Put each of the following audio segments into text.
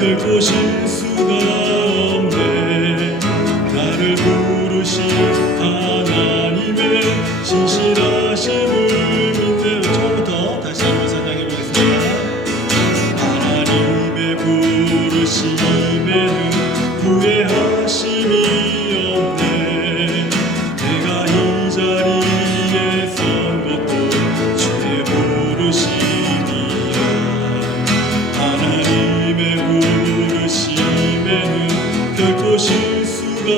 결코 실수가 없네. 나를 부르신 하나님의 신실하심을 믿네. 처음부터 다시 한번 생각해 보겠습니다. 하나님의 부르심에는 후회하심이 없네. 내가 이 자리에 선 것도 주의 부르심이야. 하나님의 부르심에는 결코 실수가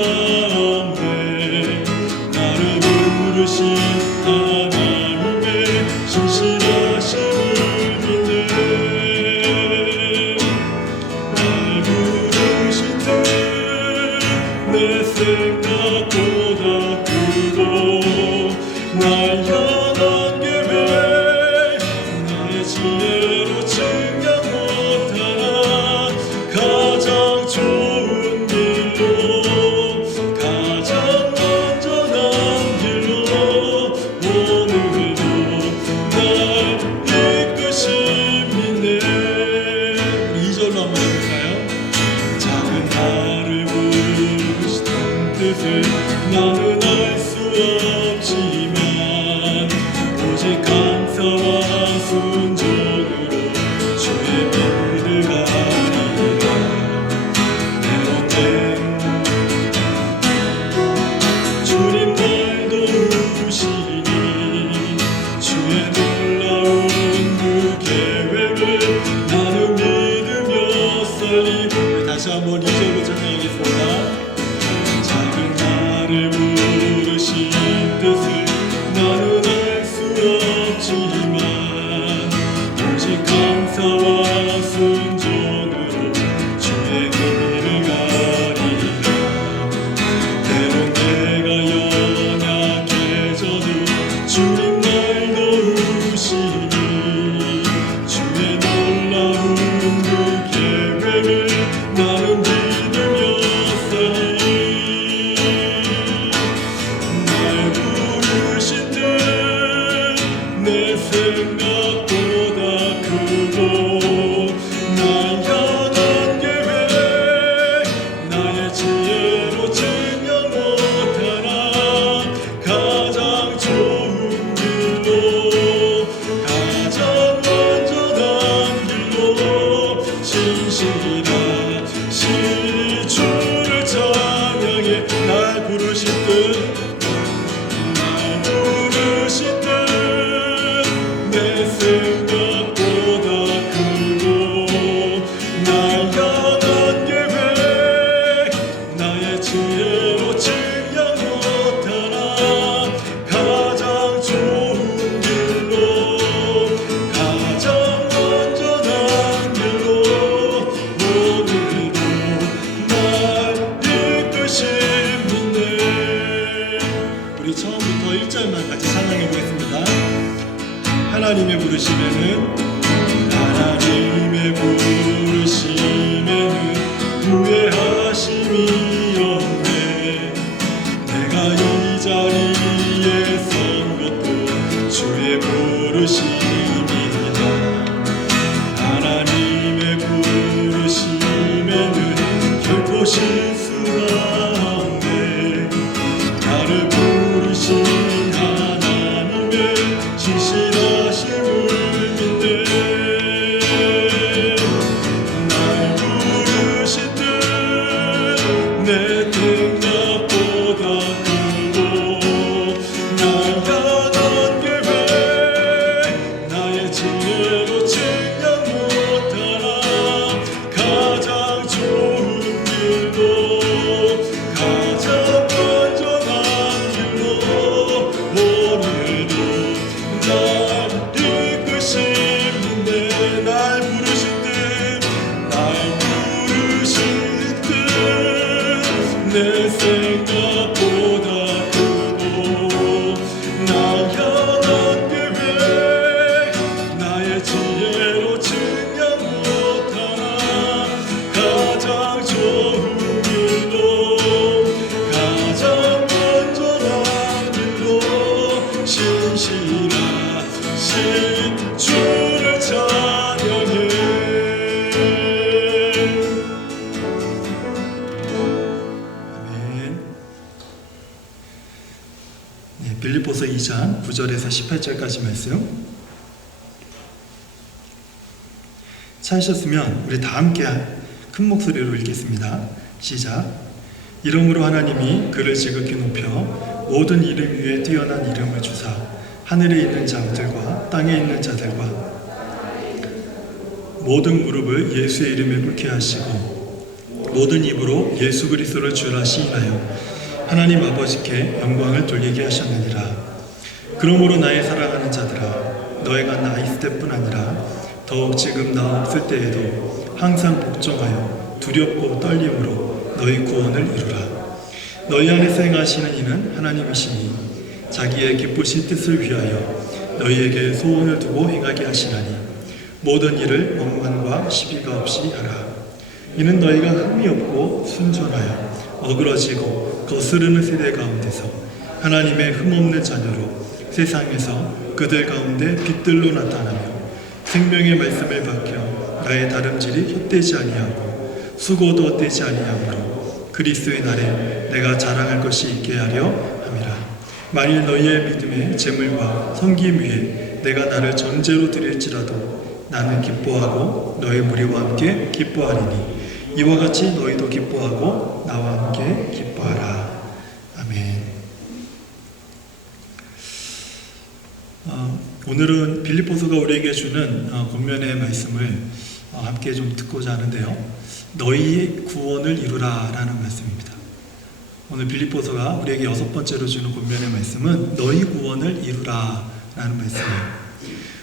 없네. 나를 부르신 하나님의 신실하심을 믿네. 날 부르신 내 생각보다 크고 날 향한 계획 나의 지혜로 증량 못하나 가장 좋은 길로 가장 안전한 길로 오늘도 날 이끄심 믿네. 우리 2절로 한번 해볼까요? 작은 나를 부르시던 뜻을 나는 알 수 없지만 오직 감사와 순종으로 주의 길을 가리라. 때로는 주님 날 도우시니 주의 놀라운 그 계획을 나는 믿으며 살리. 다시 한번 2절로 전해야겠습니다. 작은 나를 부르신 뜻을 나는 알 수 없지만 오직 감사와 순종으로 주의 길을 가리라. 때론 내가 연약해져도 주님 날 도우시니 주의 놀라운 그 계획을 나는 믿으며 살리. 날 부르신 듯 내 생각보다 크고 날 향한 계획 나의 지혜로 증명 못하나 가장 좋은 길로 가장 안전한 길로 신실하신 주를 찬양해. 날 부르신 듯 날 부르신 듯 내 생각보다 크고 날 향한 계획 나의 지혜로 증량 못하나 가장 좋은 길로 가장 안전한 길로 오늘도 날 이끄심 믿네. 우리 처음부터 1절만 같이 찬양해 보겠습니다. 하나님의 부르심에는 하나님의 부르심에는 후회하심이 없네. 내가 이 자리에 선 것도 주의 부르심이다. 하나님의 부르심에는 결코 실수가 없네. 나를 부르신 하나님의 신실하심을 믿네. 빌립보서 2장 9절에서 18절까지 말씀. 찾으셨으면 우리 다 함께 큰 목소리로 읽겠습니다. 시작. 이러므로 하나님이 그를 지극히 높여 모든 이름 위에 뛰어난 이름을 주사 하늘에 있는 자들과 땅에 있는 자들과 모든 무릎을 예수의 이름에 꿇게 하시고 모든 입으로 예수 그리스도를 주라 시인하여 하나님 아버지께 영광을 돌리게 하셨느니라. 그러므로 나의 사랑하는 자들아, 너희가 나 있을 때뿐 아니라 더욱 지금 나 없을 때에도 항상 복종하여 두렵고 떨림으로 너희 구원을 이루라. 너희 안에서 행하시는 이는 하나님이시니 자기의 기쁘신 뜻을 위하여 너희에게 소원을 두고 행하게 하시나니 모든 일을 원망과 시비가 없이 하라. 이는 너희가 흠이 없고 순전하여 어그러지고 거스르는 세대 가운데서 하나님의 흠없는 자녀로 세상에서 그들 가운데 빛들로 나타나며 생명의 말씀을 밝혀 나의 다름질이 헛되지 아니하고 수고도 헛되지 아니하므로 그리스도의 날에 내가 자랑할 것이 있게 하려 함이라. 만일 너희의 믿음의 재물과 섬김 위에 내가 나를 전제로 드릴지라도 나는 기뻐하고 너희 무리와 함께 기뻐하리니 이와 같이 너희도 기뻐하고 나와 함께 기뻐하라. 아멘. 오늘은 빌립보서가 우리에게 주는 권면의 말씀을 함께 좀 듣고자 하는데요. 너희의 구원을 이루라 라는 말씀입니다. 오늘 빌립보서가 우리에게 6번째로 주는 권면의 말씀은 너희 구원을 이루라 라는 말씀이에요.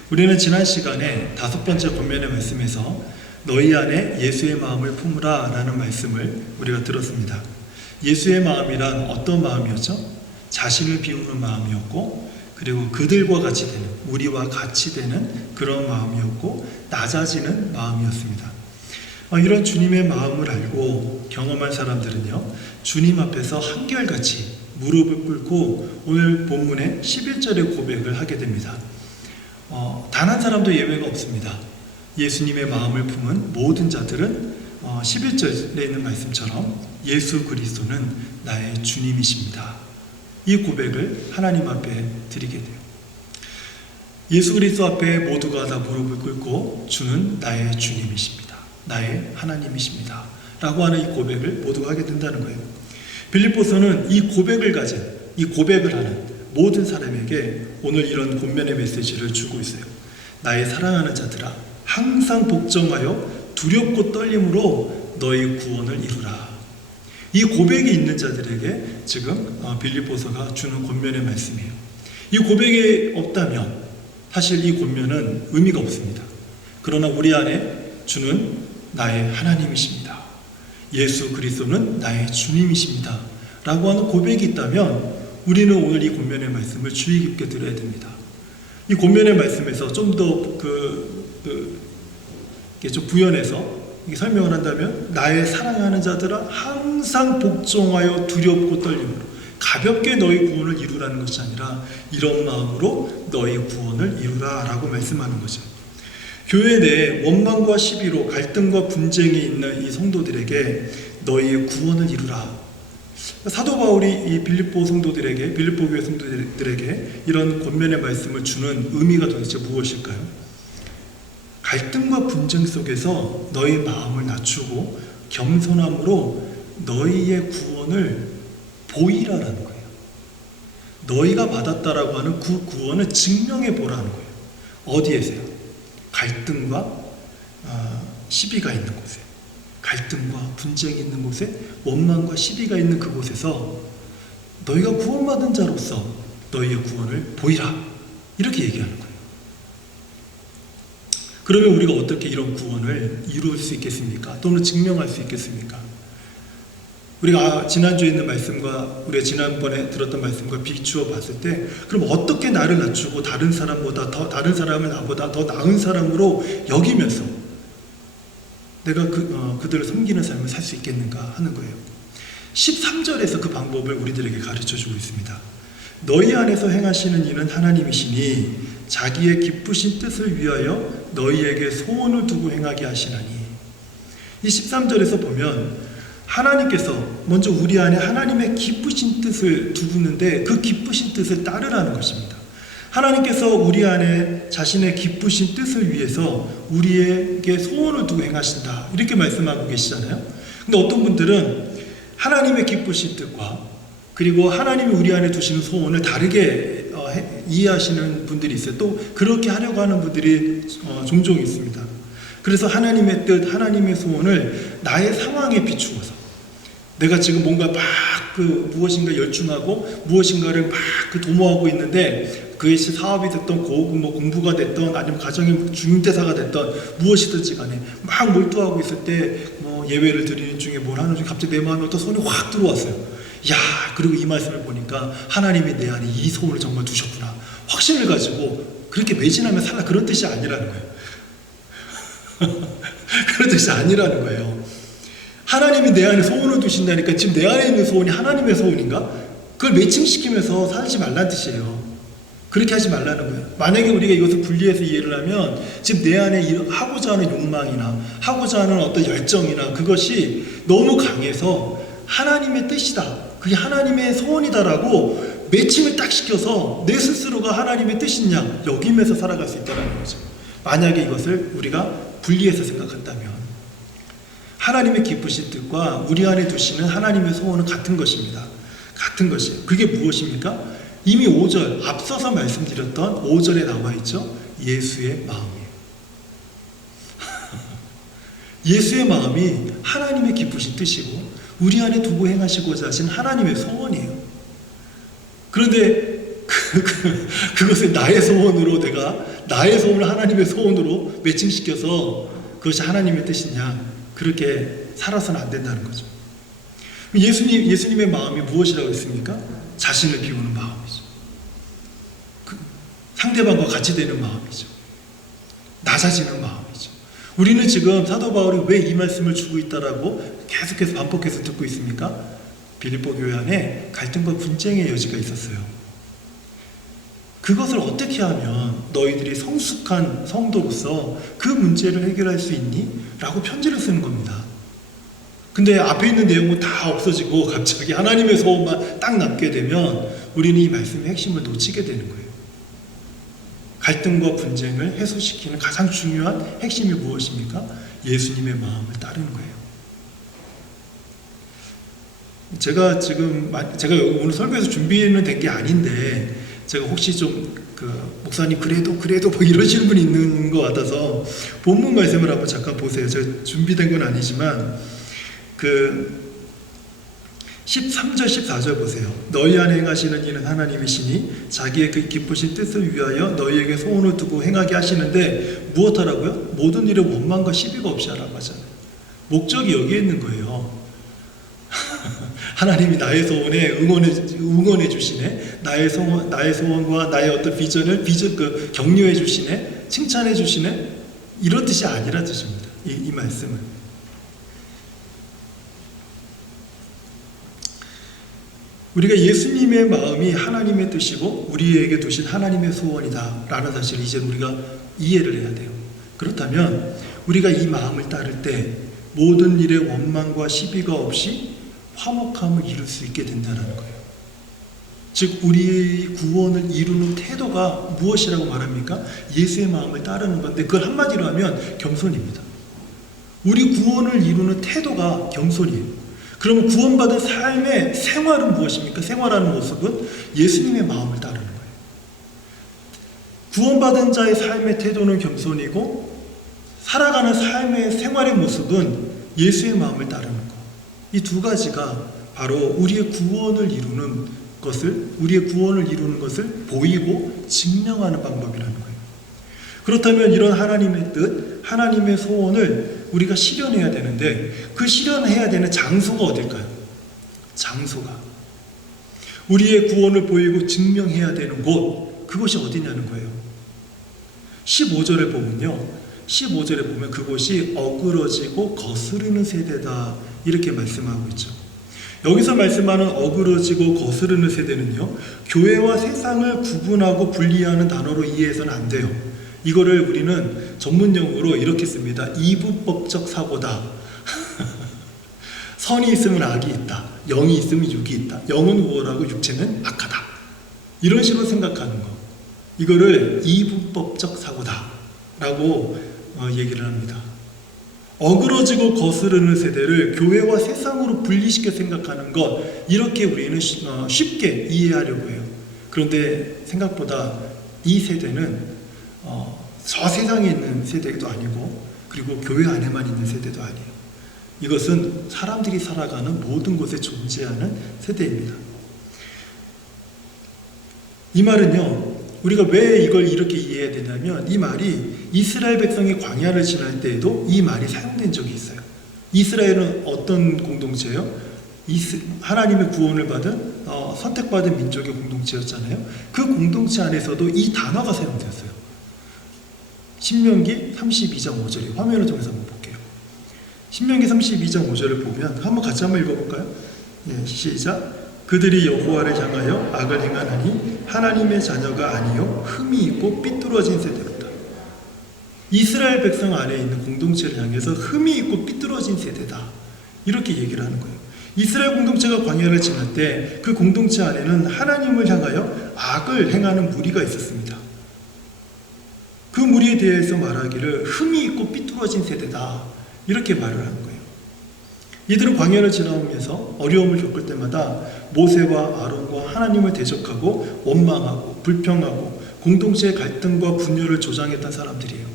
우리는 지난 시간에 5번째 권면의 말씀에서 너희 안에 예수의 마음을 품으라 라는 말씀을 우리가 들었습니다. 예수의 마음이란 어떤 마음이었죠? 자신을 비우는 마음이었고, 그리고 그들과 같이 되는, 우리와 같이 되는 그런 마음이었고, 낮아지는 마음이었습니다. 이런 주님의 마음을 알고 경험한 사람들은요, 주님 앞에서 한결같이 무릎을 꿇고 오늘 본문의 11절의 고백을 하게 됩니다. 단 한 사람도 예외가 없습니다. 예수님의 마음을 품은 모든 자들은 11절에 있는 말씀처럼 예수 그리스도는 나의 주님이십니다. 이 고백을 하나님 앞에 드리게 돼요. 예수 그리스도 앞에 모두가 다 무릎을 꿇고 주는 나의 주님이십니다. 나의 하나님이십니다. 라고 하는 이 고백을 모두가 하게 된다는 거예요. 빌립보서는 이 고백을 가진, 이 고백을 하는 모든 사람에게 오늘 이런 권면의 메시지를 주고 있어요. 나의 사랑하는 자들아, 항상 복종하여 두렵고 떨림으로 너희 구원을 이루라. 이 고백이 있는 자들에게 지금 빌립보서가 주는 권면의 말씀이에요. 이 고백이 없다면 사실 이 권면은 의미가 없습니다. 그러나 우리 안에 주는 나의 하나님이십니다. 예수 그리스도는 나의 주님이십니다. 라고 하는 고백이 있다면 우리는 오늘 이 권면의 말씀을 주의 깊게 들어야 됩니다. 이 권면의 말씀에서 좀 더 좀 부연해서 설명을 한다면 나의 사랑하는 자들아 항상 복종하여 두렵고 떨림으로 가볍게 너희 구원을 이루라는 것이 아니라 이런 마음으로 너희 구원을 이루라 라고 말씀하는 거죠. 교회 내에 원망과 시비로 갈등과 분쟁이 있는 이 성도들에게 너희의 구원을 이루라. 사도 바울이 이 빌립보 성도들에게, 빌립보 교회 성도들에게 이런 권면의 말씀을 주는 의미가 도대체 무엇일까요? 갈등과 분쟁 속에서 너희 마음을 낮추고 겸손함으로 너희의 구원을 보이라라는 거예요. 너희가 받았다라고 하는 그 구원을 증명해 보라는 거예요. 어디에서요? 갈등과 시비가 있는 곳에, 갈등과 분쟁이 있는 곳에, 원망과 시비가 있는 그곳에서 너희가 구원받은 자로서 너희의 구원을 보이라. 이렇게 얘기하는 거예요. 그러면 우리가 어떻게 이런 구원을 이룰 수 있겠습니까? 또는 증명할 수 있겠습니까? 우리가 지난주에 있는 말씀과 우리가 지난번에 들었던 말씀과 비추어 봤을 때 그럼 어떻게 나를 낮추고 다른 사람을 나보다 더 나은 사람으로 여기면서 내가 그들을 섬기는 삶을 살 수 있겠는가 하는 거예요. 13절에서 그 방법을 우리들에게 가르쳐주고 있습니다. 너희 안에서 행하시는 이는 하나님이시니 자기의 기쁘신 뜻을 위하여 너희에게 소원을 두고 행하게 하시나니. 이 13절에서 보면 하나님께서 먼저 우리 안에 하나님의 기쁘신 뜻을 두는데 그 기쁘신 뜻을 따르라는 것입니다. 하나님께서 우리 안에 자신의 기쁘신 뜻을 위해서 우리에게 소원을 두고 행하신다, 이렇게 말씀하고 계시잖아요. 근데 어떤 분들은 하나님의 기쁘신 뜻과 그리고 하나님이 우리 안에 두시는 소원을 다르게 이해하시는 분들이 있어요. 또 그렇게 하려고 하는 분들이 종종 있습니다. 그래서 하나님의 뜻, 하나님의 소원을 나의 상황에 비추어서 내가 지금 뭔가 막 무엇인가 열중하고 무엇인가를 막 도모하고 있는데 그것이 사업이 됐던 공부가 됐던 아니면 가정의 중대사가 됐던 무엇이든지 간에 막 몰두하고 있을 때 예배를 드리는 중에 뭘 하는 중에 갑자기 내 마음에 어떤 소원이 확 들어왔어요. 야, 그리고 이 말씀을 보니까 하나님이 내 안에 이 소원을 정말 두셨구나, 확신을 가지고 그렇게 매진하면 살라, 그런 뜻이 아니라는 거예요. 그런 뜻이 아니라는 거예요. 하나님이 내 안에 소원을 두신다니까 지금 내 안에 있는 소원이 하나님의 소원인가? 그걸 매칭시키면서 살지 말라는 뜻이에요. 그렇게 하지 말라는 거예요. 만약에 우리가 이것을 분리해서 이해를 하면 지금 내 안에 하고자 하는 욕망이나 하고자 하는 어떤 열정이나 그것이 너무 강해서 하나님의 뜻이다, 그게 하나님의 소원이다라고 매칭을 딱 시켜서 내 스스로가 하나님의 뜻이냐 여기면서 살아갈 수 있다는 거죠. 만약에 이것을 우리가 분리해서 생각한다면 하나님의 기쁘신 뜻과 우리 안에 두시는 하나님의 소원은 같은 것입니다. 같은 것이에요. 그게 무엇입니까? 이미 5절, 앞서서 말씀드렸던 5절에 나와 있죠. 예수의 마음이에요. 예수의 마음이 하나님의 기쁘신 뜻이고 우리 안에 두고 행하시고자 하신 하나님의 소원이에요. 그런데 그것을 나의 소원으로, 내가 나의 소원을 하나님의 소원으로 매칭시켜서 그것이 하나님의 뜻이냐, 그렇게 살아서는 안 된다는 거죠. 예수님의 마음이 무엇이라고 했습니까? 자신을 비우는 마음이죠. 상대방과 같이 되는 마음이죠. 낮아지는 마음이죠. 우리는 지금 사도 바울이 왜 이 말씀을 주고 있다라고 계속해서 반복해서 듣고 있습니까? 빌립보 교회 안에 갈등과 분쟁의 여지가 있었어요. 그것을 어떻게 하면 너희들이 성숙한 성도로서 그 문제를 해결할 수 있니? 라고 편지를 쓰는 겁니다. 근데 앞에 있는 내용은 다 없어지고 갑자기 하나님의 소원만 딱 남게 되면 우리는 이 말씀의 핵심을 놓치게 되는 거예요. 갈등과 분쟁을 해소시키는 가장 중요한 핵심이 무엇입니까? 예수님의 마음을 따르는 거예요. 제가 오늘 설교에서 준비는 된 게 아닌데 제가 혹시 좀 목사님 그래도 뭐 이러시는 분이 있는 것 같아서 본문 말씀을 한번 잠깐 보세요. 제가 준비된 건 아니지만 13절 14절 보세요. 너희 안에 행하시는 이는 하나님이시니 자기의 그 기쁘신 뜻을 위하여 너희에게 소원을 두고 행하게 하시는데 무엇하라고요? 모든 일에 원망과 시비가 없이 하라고 하잖아요. 목적이 여기에 있는 거예요. 하나님이 나의 소원에 응원해 주시네. 나의 소원과 나의 어떤 비전을 격려해 주시네. 칭찬해 주시네. 이런 뜻이 아니라 뜻입니다. 이 말씀은. 우리가 예수님의 마음이 하나님의 뜻이고 우리에게 두신 하나님의 소원이다 라는 사실을 이제 우리가 이해를 해야 돼요. 그렇다면 우리가 이 마음을 따를 때 모든 일에 원망과 시비가 없이 화목함을 이룰 수 있게 된다는 거예요. 즉 우리의 구원을 이루는 태도가 무엇이라고 말합니까? 예수의 마음을 따르는 건데 그걸 한마디로 하면 겸손입니다. 우리 구원을 이루는 태도가 겸손이에요. 그러면 구원받은 삶의 생활은 무엇입니까? 생활하는 모습은 예수님의 마음을 따르는 거예요. 구원받은 자의 삶의 태도는 겸손이고 살아가는 삶의 생활의 모습은 예수의 마음을 따르는 것. 이 두 가지가 바로 우리의 구원을 이루는 것을 보이고 증명하는 방법이라는 거예요. 그렇다면 이런 하나님의 뜻, 하나님의 소원을 우리가 실현해야 되는데 그 실현해야 되는 장소가 어딜까요? 장소가 우리의 구원을 보이고 증명해야 되는 곳, 그것이 어디냐는 거예요. 15절을 보면 그곳이 어그러지고 거스르는 세대다 이렇게 말씀하고 있죠. 여기서 말씀하는 어그러지고 거스르는 세대는요, 교회와 세상을 구분하고 분리하는 단어로 이해해서는 안 돼요. 이거를 우리는 전문 용어로 이렇게 씁니다. 이분법적 사고다. 선이 있으면 악이 있다. 영이 있으면 육이 있다. 영은 우월하고 육체는 악하다. 이런 식으로 생각하는 거. 이거를 이분법적 사고다 라고 얘기를 합니다. 어그러지고 거스르는 세대를 교회와 세상으로 분리시켜 생각하는 것, 이렇게 우리는 쉽게 이해하려고 해요. 그런데 생각보다 이 세대는 저 세상에 있는 세대도 아니고, 그리고 교회 안에만 있는 세대도 아니에요. 이것은 사람들이 살아가는 모든 곳에 존재하는 세대입니다. 이 말은요, 우리가 왜 이걸 이렇게 이해해야 되냐면, 이 말이 이스라엘 백성이 광야를 지날 때에도 이 말이 사용된 적이 있어요. 이스라엘은 어떤 공동체예요? 하나님의 구원을 받은 선택받은 민족의 공동체였잖아요. 그 공동체 안에서도 이 단어가 사용되었어요. 신명기 32장 5절에 화면을 통해서 한번 볼게요. 신명기 32장 5절을 보면 한번 같이 한번 읽어볼까요? 예, 시작. 그들이 여호와를 향하여 악을 행하나니 하나님의 자녀가 아니요 흠이 있고 삐뚤어진 세대로다. 이스라엘 백성 안에 있는 공동체를 향해서 흠이 있고 삐뚤어진 세대다, 이렇게 얘기를 하는 거예요. 이스라엘 공동체가 광야를 지날 때 그 공동체 안에는 하나님을 향하여 악을 행하는 무리가 있었습니다. 그 무리에 대해서 말하기를 흠이 있고 삐뚤어진 세대다, 이렇게 말을 하는 거예요. 이들은 광야를 지나오면서 어려움을 겪을 때마다 모세와 아론과 하나님을 대적하고 원망하고 불평하고 공동체의 갈등과 분열을 조장했던 사람들이에요.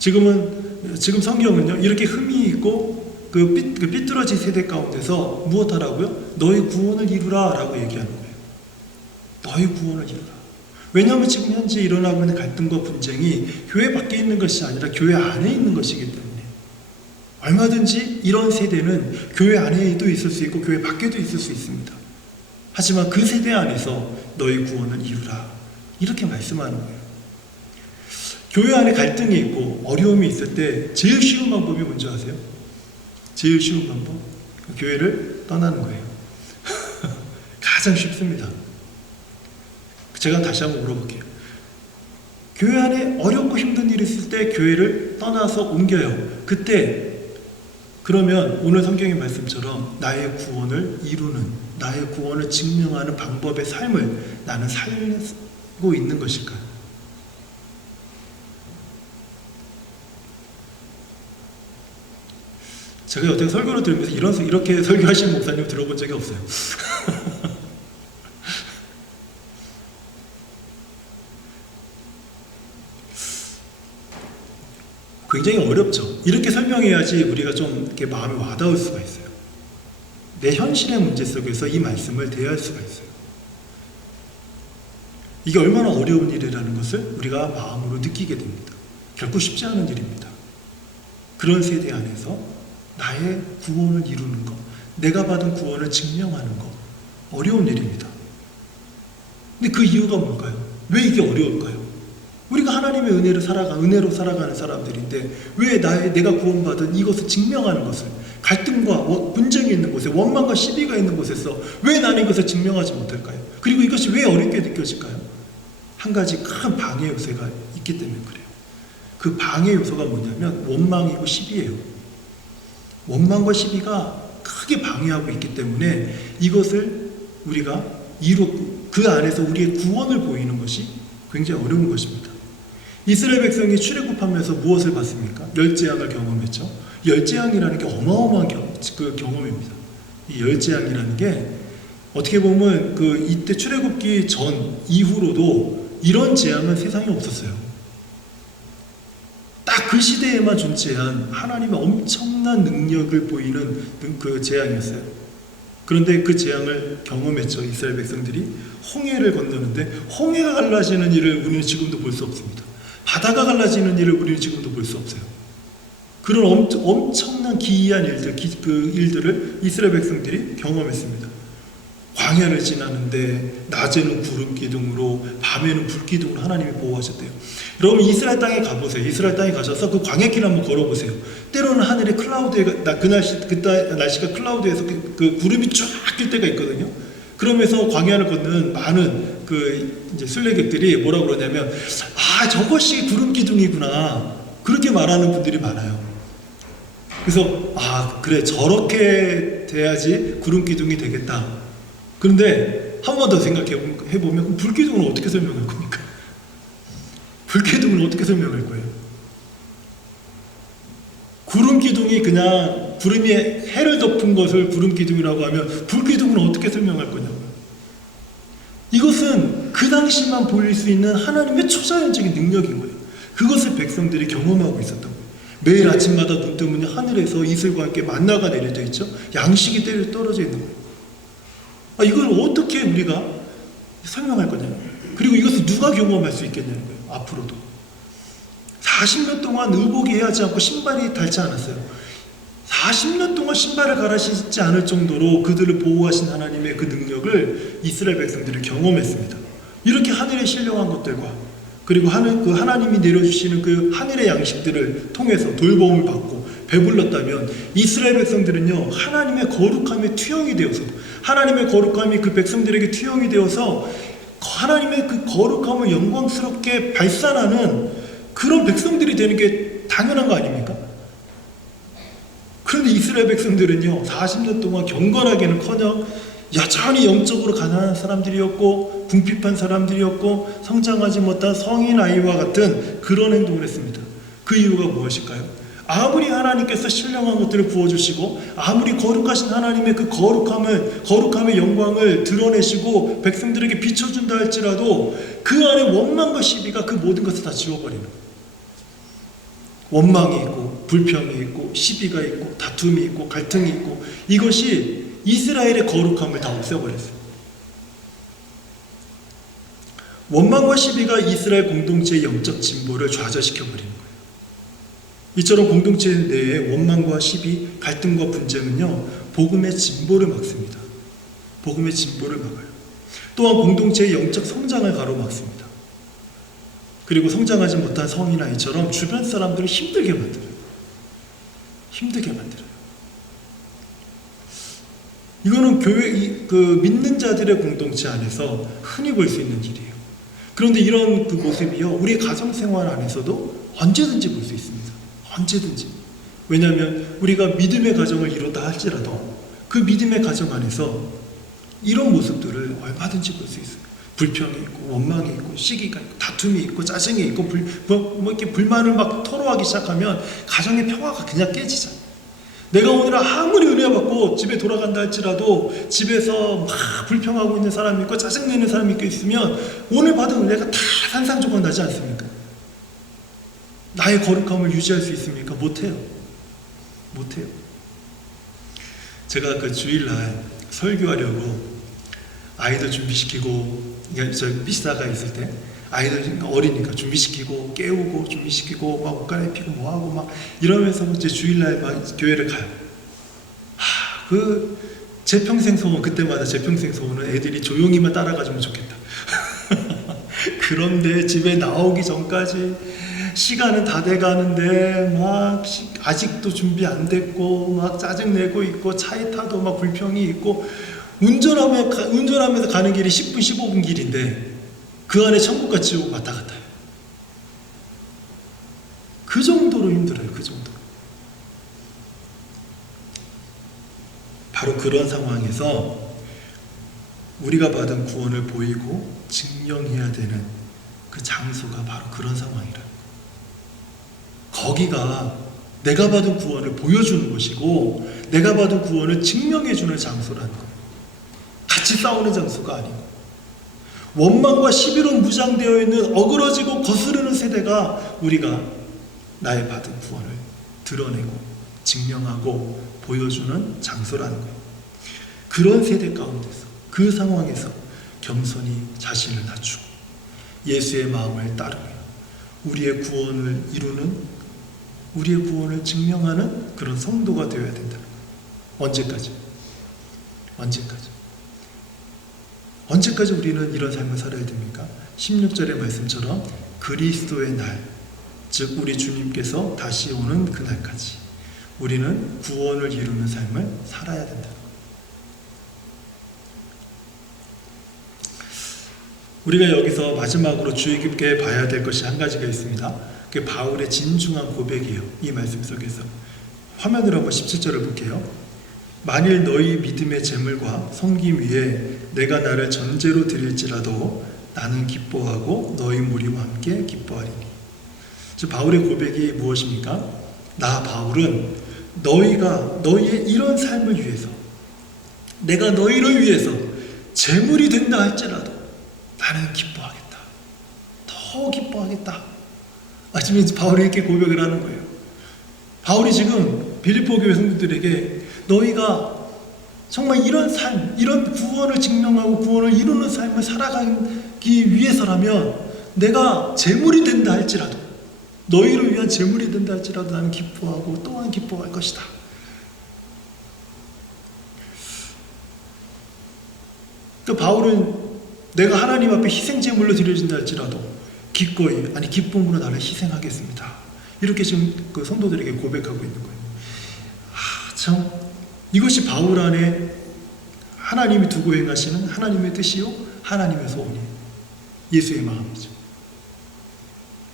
지금 성경은요, 이렇게 흠이 있고 그 삐뚤어진 세대 가운데서 무엇하라고요? 너희 구원을 이루라 라고 얘기하는 거예요. 너희 구원을 이루라. 왜냐하면 지금 현재 일어나고 있는 갈등과 분쟁이 교회 밖에 있는 것이 아니라 교회 안에 있는 것이기 때문에, 얼마든지 이런 세대는 교회 안에도 있을 수 있고 교회 밖에도 있을 수 있습니다. 하지만 그 세대 안에서 너희 구원을 이루라, 이렇게 말씀하는 거예요. 교회 안에 갈등이 있고 어려움이 있을 때 제일 쉬운 방법이 뭔지 아세요? 제일 쉬운 방법? 교회를 떠나는 거예요. 가장 쉽습니다. 제가 다시 한번 물어볼게요. 교회 안에 어렵고 힘든 일이 있을 때 교회를 떠나서 옮겨요. 그때 그러면 오늘 성경의 말씀처럼 나의 구원을 이루는, 나의 구원을 증명하는 방법의 삶을 나는 살고 있는 것일까요? 제가 여태 설교를 들으면서 이렇게 설교하시는 목사님 들어본 적이 없어요. 굉장히 어렵죠. 이렇게 설명해야지 우리가 좀 이렇게 마음에 와닿을 수가 있어요. 내 현실의 문제 속에서 이 말씀을 대할 수가 있어요. 이게 얼마나 어려운 일이라는 것을 우리가 마음으로 느끼게 됩니다. 결코 쉽지 않은 일입니다. 그런 세대 안에서 나의 구원을 이루는 것, 내가 받은 구원을 증명하는 것, 어려운 일입니다. 근데 그 이유가 뭘까요? 왜 이게 어려울까요? 우리가 하나님의 은혜로 살아가는 사람들인데 왜 내가 구원받은 이것을 증명하는 것을, 갈등과 분쟁이 있는 곳에, 원망과 시비가 있는 곳에서 왜 나는 이것을 증명하지 못할까요? 그리고 이것이 왜 어렵게 느껴질까요? 한 가지 큰 방해 요소가 있기 때문에 그래요. 그 방해 요소가 뭐냐면 원망이고 시비예요. 원망과 시비가 크게 방해하고 있기 때문에 이것을 우리가 그 안에서 우리의 구원을 보이는 것이 굉장히 어려운 것입니다. 이스라엘 백성이 출애굽하면서 무엇을 봤습니까? 열재앙을 경험했죠. 열재앙이라는 게 어마어마한 경험입니다. 이 열재앙이라는 게 어떻게 보면 이때 출애굽기 전 이후로도 이런 재앙은 세상에 없었어요. 딱 그 시대에만 존재한 하나님의 엄청난 능력을 보이는 그 재앙이었어요. 그런데 그 재앙을 경험했죠. 이스라엘 백성들이 홍해를 건너는데 홍해가 갈라지는 일을 우리는 지금도 볼 수 없습니다. 바다가 갈라지는 일을 우리는 지금도 볼 수 없어요. 그런 엄청난 기이한 일들을 이스라엘 백성들이 경험했습니다. 광야를 지나는데 낮에는 구름 기둥으로, 밤에는 불 기둥으로 하나님이 보호하셨대요. 여러분 이스라엘 땅에 가보세요. 이스라엘 땅에 가셔서 그 광야길 한번 걸어보세요. 때로는 하늘에 그 날씨가 클라우드에서 그 구름이 쫙 낄 때가 있거든요. 그러면서 광야를 걷는 많은 이제 순례객들이 뭐라고 그러냐면, 저것이 구름 기둥이구나, 그렇게 말하는 분들이 많아요. 그래서 그래 저렇게 돼야지 구름 기둥이 되겠다. 그런데 한 번 더 생각해 보면 그럼 불 기둥을 어떻게 설명할 겁니까? 불 기둥을 어떻게 설명할 거예요? 구름 기둥이 그냥 구름이 해를 덮은 것을 구름 기둥이라고 하면 불 기둥을 어떻게 설명할 거냐고요. 이것은 그 당시만 보일 수 있는 하나님의 초자연적인 능력인 거예요. 그것을 백성들이 경험하고 있었던 거예요. 매일 아침마다 눈 뜨면 하늘에서 이슬과 함께 만나가 내려져 있죠. 양식이 떨어져 있는 거예요. 이걸 어떻게 우리가 설명할 거냐고요. 그리고 이것을 누가 경험할 수 있겠냐는 거예요. 앞으로도 40년 동안 의복이 해하지 않고 신발이 닳지 않았어요. 40년 동안 신발을 갈아 신지 않을 정도로 그들을 보호하신 하나님의 그 능력을 이스라엘 백성들이 경험했습니다. 이렇게 하늘의 신령한 것들과 그리고 그 하나님이 내려주시는 그 하늘의 양식들을 통해서 돌봄을 받고 배불렀다면 이스라엘 백성들은요 하나님의 거룩함에 투영이 되어서 하나님의 거룩함이 그 백성들에게 투영이 되어서 하나님의 그 거룩함을 영광스럽게 발산하는 그런 백성들이 되는 게 당연한 거 아닙니까? 그런데 이스라엘 백성들은요 40년 동안 경건하게는커녕 여전히 영적으로 가난한 사람들이었고 궁핍한 사람들이었고 성장하지 못한 성인 아이와 같은 그런 행동을 했습니다. 그 이유가 무엇일까요? 아무리 하나님께서 신령한 것들을 부어주시고 아무리 거룩하신 하나님의 그 거룩함의 영광을 드러내시고 백성들에게 비춰준다 할지라도 그 안에 원망과 시비가 그 모든 것을 다 지워버리는 거예요. 원망이 있고 불평이 있고 시비가 있고 다툼이 있고 갈등이 있고 이것이 이스라엘의 거룩함을 다 없애버렸어요. 원망과 시비가 이스라엘 공동체의 영적 진보를 좌절시켜버리는 거예요. 이처럼 공동체 내에 원망과 시비, 갈등과 분쟁은요 복음의 진보를 막습니다. 복음의 진보를 막아요. 또한 공동체의 영적 성장을 가로막습니다. 그리고 성장하지 못한 성인 아이처럼 주변 사람들을 힘들게 만들어요. 힘들게 만들어요. 이거는 믿는 자들의 공동체 안에서 흔히 볼 수 있는 일이에요. 그런데 이런 그 모습이요 우리 가정생활 안에서도 언제든지 볼 수 있습니다. 언제든지. 왜냐하면 우리가 믿음의 가정을 이뤘다 할지라도 그 믿음의 가정 안에서 이런 모습들을 얼마든지 볼 수 있어요. 불평이 있고 원망이 있고 시기가 있고 다툼이 있고 짜증이 있고 이렇게 불만을 막 토로하기 시작하면 가정의 평화가 그냥 깨지잖아요. 내가 오늘 아무리 은혜 받고 집에 돌아간다 할지라도 집에서 막 불평하고 있는 사람이 있고 짜증내는 사람이 있으면 오늘 받은 은혜가 다 산산조각 나지 않습니까? 나의 거룩함을 유지할 수 있습니까? 못해요. 못해요. 제가 그 주일날 설교하려고 아이들 준비시키고 저 미사가 있을 때 아이들 어리니까 준비시키고 깨우고 준비시키고 막 옷 갈아입히고 뭐하고 막 이러면서 이제 주일날 막 교회를 가요. 제 평생 소원, 그때마다 제 평생 소원은 애들이 조용히만 따라가주면 좋겠다. 그런데 집에 나오기 전까지 시간은 다 돼가는데 막 아직도 준비 안 됐고 막 짜증내고 있고 차에 타도 막 불평이 있고 운전하면서 가는 길이 10분 15분 길인데 그 안에 천국과 지옥 왔다 갔다 해요. 그 정도로 힘들어요. 그 정도로. 바로 그런 상황에서 우리가 받은 구원을 보이고 증명해야 되는 그 장소가 바로 그런 상황이라는 거예요. 거기가 내가 받은 구원을 보여주는 것이고 내가 받은 구원을 증명해주는 장소라는 거예요. 같이 싸우는 장소가 아니고 원망과 시비로 무장되어 있는 어그러지고 거스르는 세대가 우리가 나의 받은 구원을 드러내고 증명하고 보여주는 장소라는 거예요. 그런 세대 가운데서 그 상황에서 겸손히 자신을 낮추고 예수의 마음을 따르며 우리의 구원을 이루는 우리의 구원을 증명하는 그런 성도가 되어야 된다는 거예요. 언제까지? 언제까지 우리는 이런 삶을 살아야 됩니까? 16절의 말씀처럼 그리스도의 날, 즉 우리 주님께서 다시 오는 그날까지 우리는 구원을 이루는 삶을 살아야 된다는 거예요. 우리가 여기서 마지막으로 주의 깊게 봐야 될 것이 한 가지가 있습니다. 그게 바울의 진중한 고백이에요. 이 말씀 속에서 화면으로 한번 17절을 볼게요. 만일 너희 믿음의 재물과 섬김 위에 내가 나를 전제로 드릴지라도 나는 기뻐하고 너희 무리와 함께 기뻐하리니. 즉 바울의 고백이 무엇입니까? 나 바울은 너희의 이런 삶을 위해서, 내가 너희를 위해서 재물이 된다 할지라도 나는 기뻐하겠다. 더 기뻐하겠다. 지금 바울이 이렇게 고백을 하는 거예요. 바울이 지금 빌립보 교회 성도들에게 너희가 정말 이런 삶, 이런 구원을 증명하고 구원을 이루는 삶을 살아가기 위해서라면 내가 재물이 된다 할지라도, 너희를 위한 재물이 된다 할지라도 나는 기뻐하고 또한 기뻐할 것이다. 또 바울은 내가 하나님 앞에 희생제물로 드려진다 할지라도 기꺼이, 기쁨으로 나를 희생하겠습니다. 이렇게 지금 그 성도들에게 고백하고 있는 거예요. 참 이것이 바울 안에 하나님이 두고 행하시는 하나님의 뜻이요 하나님의 소원이에요. 예수의 마음이죠.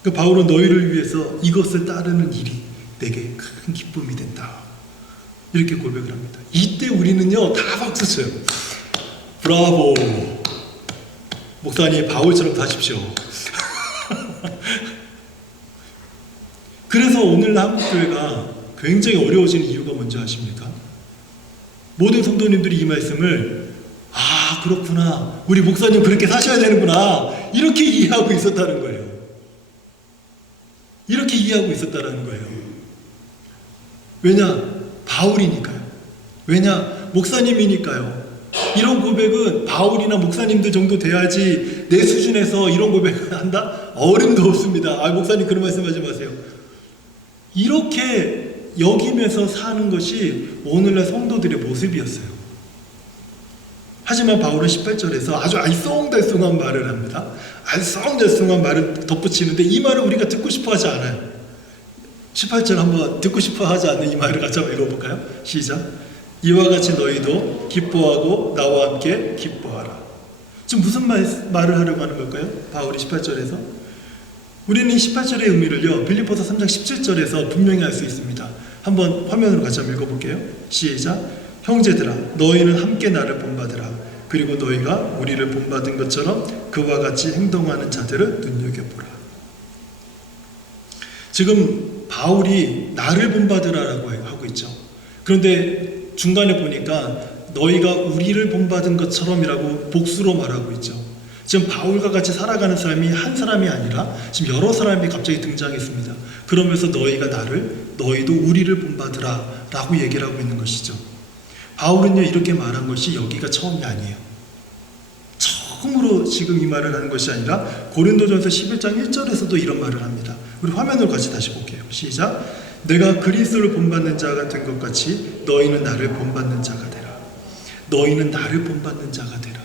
그 바울은 너희를 위해서 이것을 따르는 일이 내게 큰 기쁨이 된다. 이렇게 고백을 합니다. 이때 우리는요 다 박수 쳐요. 브라보. 목사님 바울처럼 다십시오. 그래서 오늘 한국교회가 굉장히 어려워지는 이유가 뭔지 아십니까? 모든 성도님들이 이 말씀을 그렇구나, 우리 목사님 그렇게 사셔야 되는구나, 이렇게 이해하고 있었다는 거예요. 이렇게 이해하고 있었다는 거예요. 왜냐? 바울이니까요. 왜냐? 목사님이니까요. 이런 고백은 바울이나 목사님들 정도 돼야지 내 수준에서 이런 고백을 한다? 어림도 없습니다. 목사님 그런 말씀하지 마세요. 이렇게 여기면서 사는 것이 오늘날 성도들의 모습이었어요. 하지만 바울은 18절에서 아주 알쏭달쏭한 말을 합니다. 알쏭달쏭한 말을 덧붙이는데 이 말을 우리가 듣고 싶어 하지 않아요. 18절 한번 듣고 싶어 하지 않는 이 말을 같이 한번 읽어볼까요? 시작. 이와 같이 너희도 기뻐하고 나와 함께 기뻐하라. 지금 무슨 말을 하려고 하는 걸까요? 바울이 18절에서 우리는 18절의 의미를요 빌립보서 3장 17절에서 분명히 알 수 있습니다. 한번 화면으로 같이 한번 읽어볼게요. 시작. 형제들아 너희는 함께 나를 본받으라. 그리고 너희가 우리를 본받은 것처럼 그와 같이 행동하는 자들을 눈여겨보라. 지금 바울이 나를 본받으라라고 하고 있죠. 그런데 중간에 보니까 너희가 우리를 본받은 것처럼이라고 복수로 말하고 있죠. 지금 바울과 같이 살아가는 사람이 한 사람이 아니라 지금 여러 사람이 갑자기 등장했습니다. 그러면서 너희도 우리를 본받으라 라고 얘기를 하고 있는 것이죠. 바울은요 이렇게 말한 것이 여기가 처음이 아니에요. 처음으로 지금 이 말을 하는 것이 아니라 고린도전서 11장 1절에서도 이런 말을 합니다. 우리 화면을 같이 다시 볼게요. 시작. 내가 그리스도를 본받는 자가 된 것 같이 너희는 나를 본받는 자가 되라. 너희는 나를 본받는 자가 되라.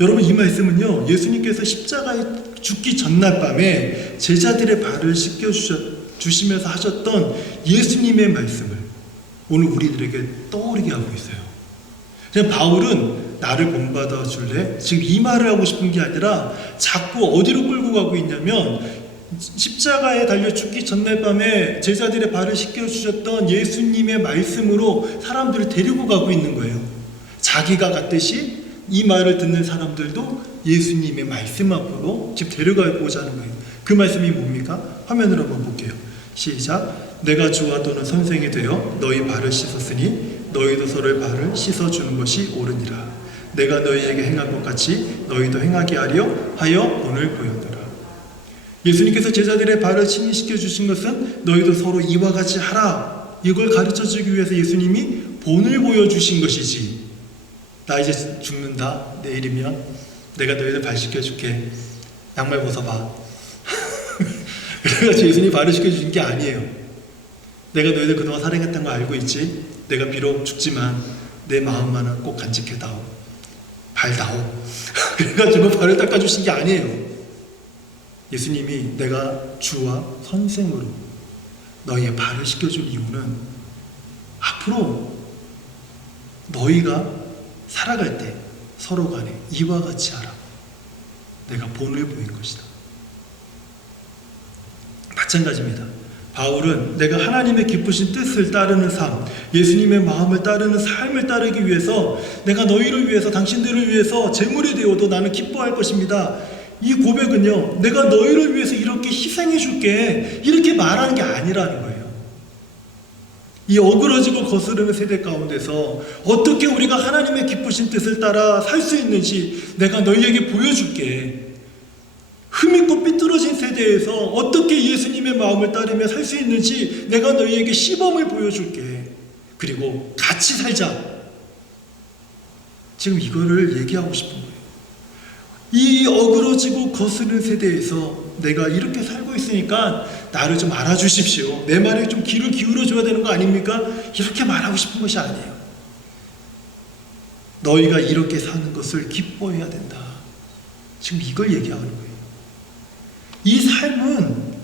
여러분 이 말씀은요 예수님께서 십자가에 죽기 전날 밤에 제자들의 발을 씻겨주시면서 하셨던 예수님의 말씀을 오늘 우리들에게 떠오르게 하고 있어요. 그냥 바울은 나를 본받아 줄래? 지금 이 말을 하고 싶은 게 아니라 자꾸 어디로 끌고 가고 있냐면 십자가에 달려 죽기 전날 밤에 제자들의 발을 씻겨주셨던 예수님의 말씀으로 사람들을 데리고 가고 있는 거예요. 자기가 갔듯이 이 말을 듣는 사람들도 예수님의 말씀 앞으로 지금 데려가고자 하는 거예요. 그 말씀이 뭡니까? 화면으로 한번 볼게요. 시작. 내가 주와 또는 선생이 되어 너희 발을 씻었으니 너희도 서로의 발을 씻어주는 것이 옳으니라. 내가 너희에게 행한 것 같이 너희도 행하게 하여 오늘 보였노라. 예수님께서 제자들의 발을 신이시켜 주신 것은 너희도 서로 이와 같이 하라. 이걸 가르쳐주기 위해서 예수님이 본을 보여주신 것이지. 나 이제 죽는다. 내일이면 내가 너희들 발 씻겨줄게. 양말 벗어봐. 그래가지고 예수님이 발을 씻겨주신 게 아니에요. 내가 너희들 그동안 사랑했던 거 알고 있지? 내가 비록 죽지만 내 마음만은 꼭 간직해다오. 발다오. 그래가지고 발을 닦아주신 게 아니에요. 예수님이 내가 주와 선생으로 너희의 발을 씻겨줄 이유는 앞으로 너희가 살아갈 때 서로 간에 이와 같이 하라. 내가 본을 보인 것이다. 마찬가지입니다. 바울은 내가 하나님의 기쁘신 뜻을 따르는 삶, 예수님의 마음을 따르는 삶을 따르기 위해서 내가 너희를 위해서, 당신들을 위해서 제물이 되어도 나는 기뻐할 것입니다. 이 고백은요, 내가 너희를 위해서 이렇게 희생해 줄게, 이렇게 말하는 게 아니라는 거예요. 이 어그러지고 거스르는 세대 가운데서 어떻게 우리가 하나님의 기쁘신 뜻을 따라 살 수 있는지 내가 너희에게 보여줄게. 흠있고 삐뚤어진 세대에서 어떻게 예수님의 마음을 따르며 살 수 있는지 내가 너희에게 시범을 보여줄게. 그리고 같이 살자. 지금 이거를 얘기하고 싶은 거예요. 이 어그러지고 거스르는 세대에서 내가 이렇게 살고 있으니까 나를 좀 알아주십시오. 내 말에 좀 귀를 기울여줘야 되는 거 아닙니까? 이렇게 말하고 싶은 것이 아니에요. 너희가 이렇게 사는 것을 기뻐해야 된다. 지금 이걸 얘기하는 거예요. 이 삶은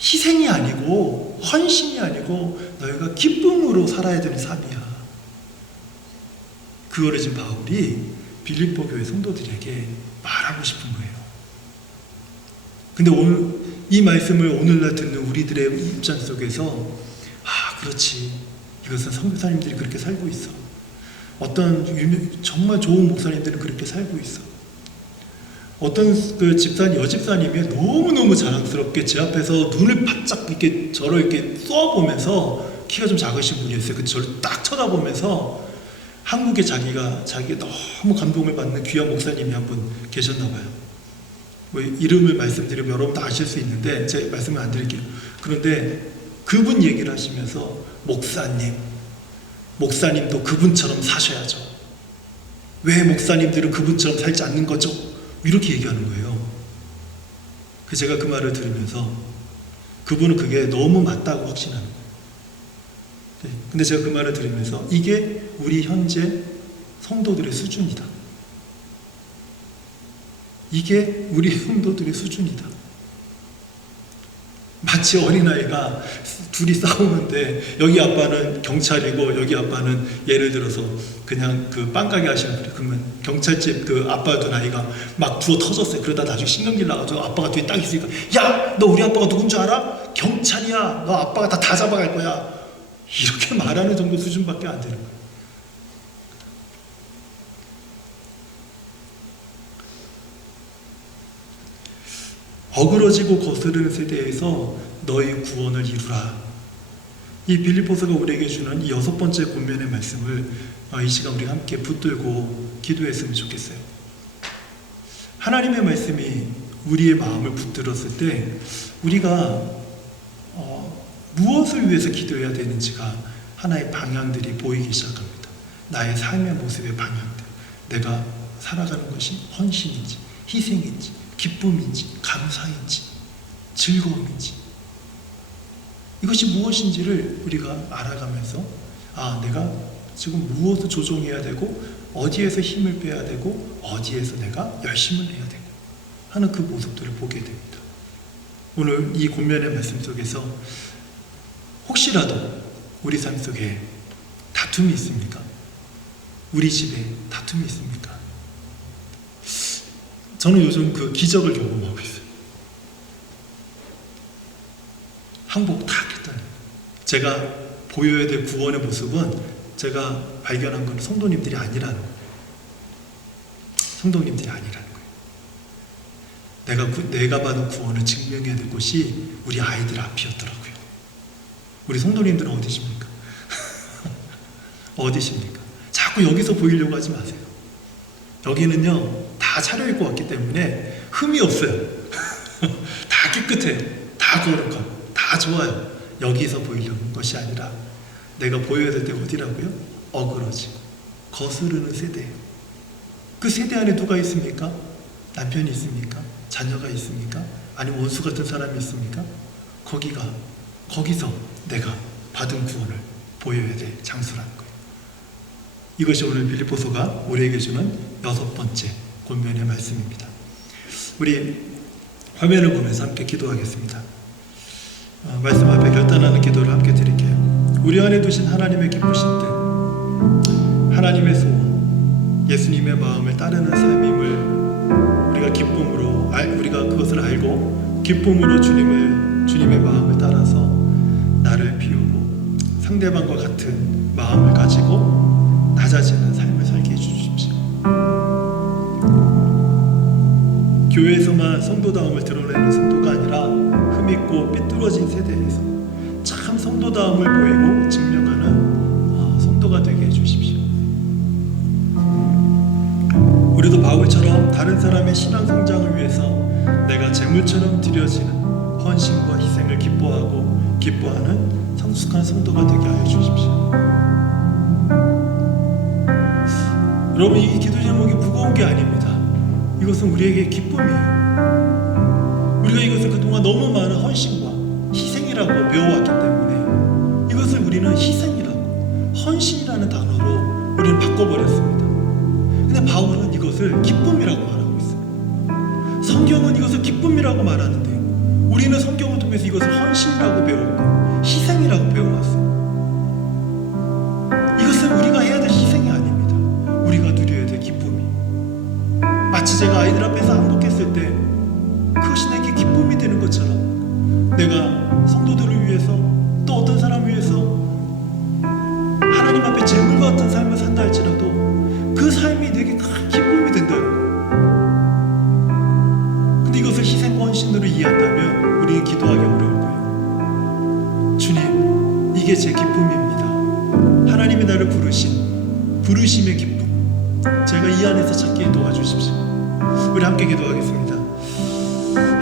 희생이 아니고 헌신이 아니고 너희가 기쁨으로 살아야 되는 삶이야. 그거를 지금 바울이 빌립보 교회 성도들에게 말하고 싶은 거예요. 근데 오늘 이 말씀을 오늘날 듣는 우리들의 입장 속에서 그렇지, 이것은 선교사님들이 그렇게 살고 있어. 어떤 정말 좋은 목사님들은 그렇게 살고 있어. 어떤 그 집사님, 여집사님이 너무너무 자랑스럽게 제 앞에서 눈을 바짝 이렇게 저를 이렇게 쏘아보면서, 키가 좀 작으신 분이었어요. 그 저를 딱 쳐다보면서 한국에 자기가 너무 감동을 받는 귀한 목사님이 한 분 계셨나 봐요. 뭐 이름을 말씀드리면 여러분 다 아실 수 있는데 제가 말씀을 안 드릴게요. 그런데 그분 얘기를 하시면서 목사님도 그분처럼 사셔야죠. 왜 목사님들은 그분처럼 살지 않는 거죠? 이렇게 얘기하는 거예요. 제가 그 말을 들으면서 그분은 그게 너무 맞다고 확신하는 거예요. 근데 제가 그 말을 들으면서 이게 우리 현재 성도들의 수준이다. 이게 우리 성도들의 수준이다. 마치 어린아이가 둘이 싸우는데 여기 아빠는 경찰이고 여기 아빠는 예를 들어서 그냥 그 빵가게 하시는 분이, 그러면 경찰집 그 아빠 둔 아이가 막 부어 터졌어요. 그러다 나중에 신경질 나가지고 아빠가 뒤에 딱 있으니까, 야, 너 우리 아빠가 누군 줄 알아? 경찰이야. 너 아빠가 다 잡아갈 거야. 이렇게 말하는 정도 수준밖에 안 되는 거예요. 어그러지고 거스르는 세대에서 너희 구원을 이루라. 이 빌립보서가 우리에게 주는 이 6번째 권면의 말씀을 이 시간 우리가 함께 붙들고 기도했으면 좋겠어요. 하나님의 말씀이 우리의 마음을 붙들었을 때 우리가 무엇을 위해서 기도해야 되는지가 하나의 방향들이 보이기 시작합니다. 나의 삶의 모습의 방향들, 내가 살아가는 것이 헌신인지, 희생인지, 기쁨인지, 감사인지, 즐거움인지, 이것이 무엇인지를 우리가 알아가면서 내가 지금 무엇을 조정해야 되고 어디에서 힘을 빼야 되고 어디에서 내가 열심을 해야 되고 하는 그 모습들을 보게 됩니다. 오늘 이 권면의 말씀 속에서 혹시라도 우리 삶 속에 다툼이 있습니까? 우리 집에 다툼이 있습니까? 저는 요즘 그 기적을 경험하고 있어요. 항복 다 했더니 제가 보여야 될 구원의 모습은 제가 발견한 건 성도님들이 아니라는 거예요. 성도님들이 아니라는 거예요. 내가 받은 구원을 증명해야 될 곳이 우리 아이들 앞이었더라고요. 우리 성도님들은 어디십니까? 어디십니까? 자꾸 여기서 보이려고 하지 마세요. 여기는요, 다 차려입고 왔기 때문에 흠이 없어요. 다 깨끗해요. 다 거룩하고 다 좋아요. 여기서 보이려는 것이 아니라 내가 보여야 될 때 어디라고요? 어그러지고 거스르는 세대예요. 그 세대 안에 누가 있습니까? 남편이 있습니까? 자녀가 있습니까? 아니면 원수 같은 사람이 있습니까? 거기서 내가 받은 구원을 보여야 될 장소라는 거예요. 이것이 오늘 빌립보서가 우리에게 주는 6번째 권면의 말씀입니다. 우리 화면을 보면서 함께 기도하겠습니다. 말씀 앞에 결단하는 기도를 함께 드릴게요. 우리 안에 두신 하나님의 기쁘신 뜻, 하나님의 소원, 예수님의 마음을 따르는 삶임을 우리가 기쁨으로 우리가 그것을 알고 기쁨으로 주님을 주님의 마음을 따라서 나를 비우고 상대방과 같은 마음을 가지고 낮아지는 삶을 살게 해주십시오. 교회에서만 성도다움을 드러내는 성도가 아니라 흠있고 삐뚤어진 세대에서 참 성도다움을 보이고 증명하는 성도가 되게 해주십시오. 우리도 바울처럼 다른 사람의 신앙 성장을 위해서 내가 재물처럼 드려지는 헌신과 희생을 기뻐하는 성숙한 성도가 되게 하여 주십시오. 여러분, 이 기도 제목이 무거운 게 아닙니다. 이것은 우리에게 기쁨이에요. 우리가 이것을 그동안 너무 많은 헌신과 희생이라고 배워왔기 때문에 이것을 우리는 희생이라고, 헌신이라는 단어로 우리는 바꿔버렸습니다. 근데 바울은 이것을 기쁨이라고 말하고 있어요. 성경은 이것을 기쁨이라고 말하는데요, 우리는 성경을 통해서 이것을 헌신이라고 배웠고 희생이라고 배워왔어요. 이것은 우리가 해야 될 희생이 아닙니다. 우리가 누려야 될 기쁨이. 마치 제가 아이들 앞에서 한복했을 때 그것이 내게 기쁨이 되는 것처럼, 내가 성도들을 위해서 또 어떤 사람을 위해서 하나님 앞에 재물과 같은 삶을 산다 할지라도 그 삶이 내게 큰 기쁨이 된다는 거예요. 근데 이것을 희생과 헌신으로 이해한다면 우리는 기도하기 어려울 거예요. 주님, 이게 제 기쁨입니다. 하나님이 나를 부르심의 기쁨, 제가 이 안에서 찾게 도와주십시오. 우리 함께 기도하겠습니다.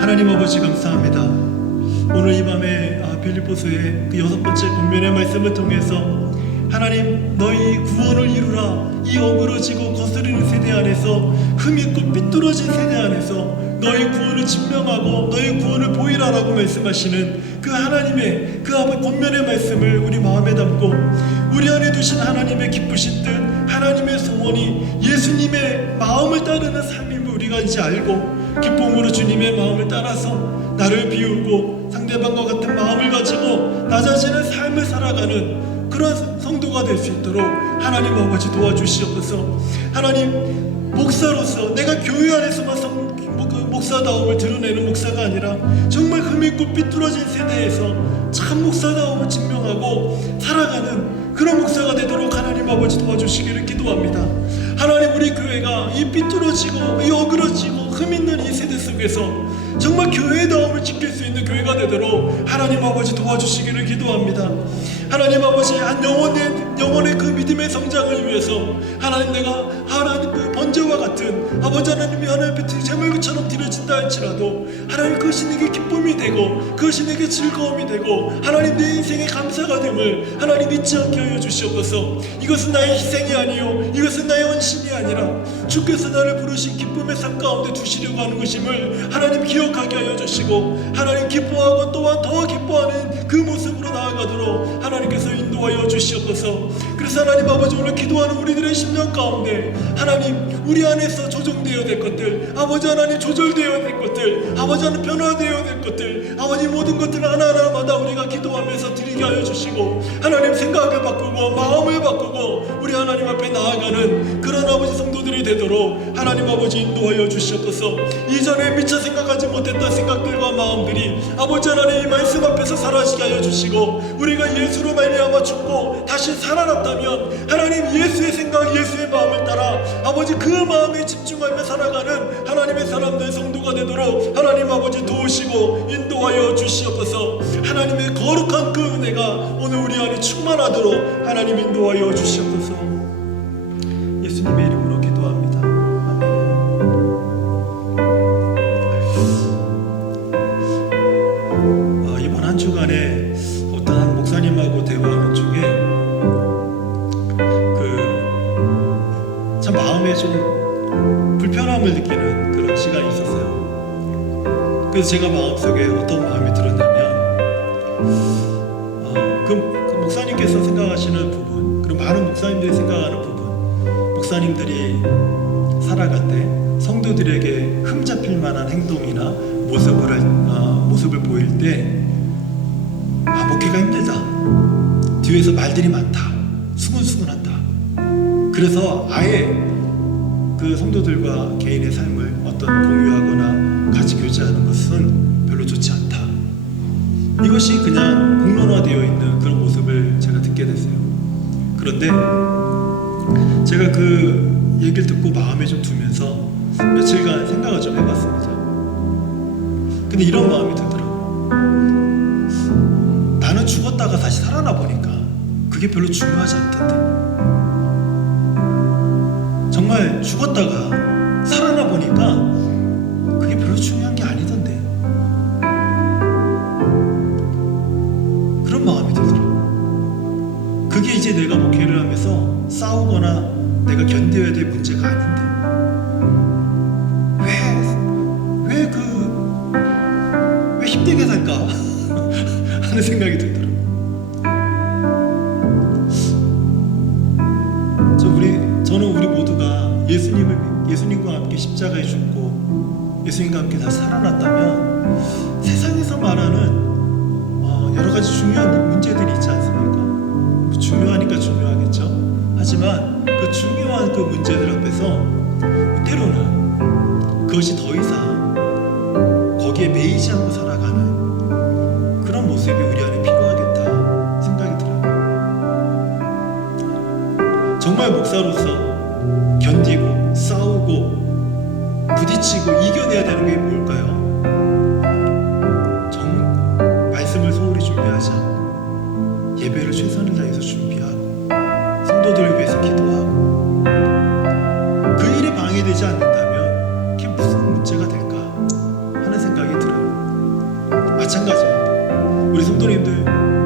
하나님 아버지, 감사합니다. 오늘 이 밤에 빌립보서의 그 6번째 권면의 말씀을 통해서 하나님, 너희 구원을 이루라, 이 어그러지고 거스르는 세대 안에서, 흠있고 삐뚤어진 세대 안에서 너희 구원을 증명하고 너희 구원을 보이라라고 말씀하시는 그 하나님의 그 권면의 말씀을 우리 마음에 담고, 우리 안에 두신 하나님의 기쁘신 뜻, 하나님의 소원이 예수님의 마음을 따르는 삶임을 우리가 이제 알고 기쁨으로 주님의 마음을 따라서 나를 비우고 상대방과 같은 마음을 가지고 낮아지는 삶을 살아가는 그런 성도가 될 수 있도록 하나님 아버지 도와주시옵소서. 하나님, 목사로서 내가 교회 안에서만 목사다움을 드러내는 목사가 아니라 정말 흠있고 삐뚤어진 세대에서 참 목사다움을 증명하고 살아가는 그런 목사가 되도록 하나님 아버지 도와주시기를 기도합니다. 하나님, 우리 교회가 이 삐뚤어지고 이 어그러지고 흠있는 이 세대 속에서 정말 교회다움을 지킬 수 있는 교회가 되도록 하나님 아버지 도와주시기를 기도합니다. 하나님 아버지, 한 영혼의 그 믿음의 성장을 위해서 하나님, 내가 하나님 그 번제와 같은 아버지 하나님이 하나님 앞에 제물처럼 드려진다 할지라도 하나님, 그것이 내게 기쁨이 되고 그것이 내게 즐거움이 되고 하나님 내 인생의 감사가 됨을 하나님 잊지 않게 하여 주시옵소서. 이것은 나의 희생이 아니요, 이것은 나의 헌신이 아니라 주께서 나를 부르신 기쁨의 삶 가운데 두시려고 하는 것임을 하나님 기억하게 하여 주시고, 하나님 기뻐하고 또한 더 기뻐하는 그 모습으로 나아가도록 하나님께서 인도하여 주시옵소서. 그래서 하나님 아버지, 오늘 기도하는 우리들의 심령 가운데 하나님, 우리 안에서 조정되어야 될 것들, 아버지 하나님 조절되어야 될 것들, 아버지 하나님 변화되어야 될 것들, 아버지 모든 것들을 하나하나마다 우리가 기도하면서 드리게 하여 주시고, 하나님 생각을 바꾸고 마음을 바꾸고 우리 하나님 앞에 나아가는 그런 아버지 성도들이 되도록 하나님 아버지 인도하여 주시옵소서. 이전에 미처 생각하지 못했던 생각들과 마음들이 아버지 하나님 이 말씀 앞에서 사라지게 하여 주시고, 우리가 예수로 말미암아 죽고 다시 살아났다면 하나님, 예수의 생각, 예수의 마음을 따라 아버지 그 마음에 집중하며 살아가는 하나님의 사람들 성도가 되도록 하나님 아버지 도우시고 인도하여 주시옵소서. 하나님의 거룩한 그 은혜가 오늘 우리 안에 충만하도록 하나님 인도하여 주시옵소서. 예수님의 이름으로 기도합니다. 아멘. 이번 한 주간에 어떤 목사님하고 대화하는 중에 참 마음에 좀 불편함을 느끼는 그런 시간이 있었어요. 그래서 제가 마음속에 어떤 마음이 들었냐면, 그 목사님께서 생각하시는 부분, 그리고 많은 목사님들이 생각하는 부분, 목사님들이 살아갈 때 성도들에게 흠잡힐 만한 행동이나 모습을 보일 때, 목회가 힘들다, 뒤에서 말들이 많다, 수근수근한다. 그래서 아예 그 성도들과 개인의 삶을 어떤 공유하거나 같이 교제하는 것은 별로 좋지 않다. 이것이 그냥 공론화되어 있는 그런 모습을 제가 듣게 됐어요. 그런데 제가 그 얘기를 듣고 마음에 좀 두면서 며칠간 생각을 좀 해봤습니다. 근데 이런 마음이 들더라고요. 나는 죽었다가 다시 살아나 보니까 그게 별로 중요하지 않던데. 정말 죽었다가 살아나 보니까 그게 별로 중요한 게 아니던데. 그런 마음이 들더라고요. 그게 이제 내가 목회를 하면서 싸우거나 내가 견뎌야 될 문제가 아닌데 왜 힘들게 살까 하는 생각이 들더라고요. 저는 우리 모두가 예수님과 함께 십자가에 죽고 예수님과 함께 다시 살아났다면 세상에서 말하는 여러 가지 중요한 문제들이 있지 않습니까? 중요하니까 중요하겠죠. 하지만 그 중요한 그 문제들 앞에서 때로는 그것이 더 이상 거기에 매이지 않고 살아가는 그런 모습이 우리 안에 필요하겠다 생각이 들어요. 정말 목사로서 견디고 싸우고 부딪히고 이겨내야 되는 게 뭘까요? 말씀을 소홀히 준비하지 않고 예배를 최선을 다해서 준비하고 성도들을 위해서 기도하고 그 일에 방해되지 않는다면 그게 무슨 문제가 될까 하는 생각이 들어요. 마찬가지입니다. 우리 성도님들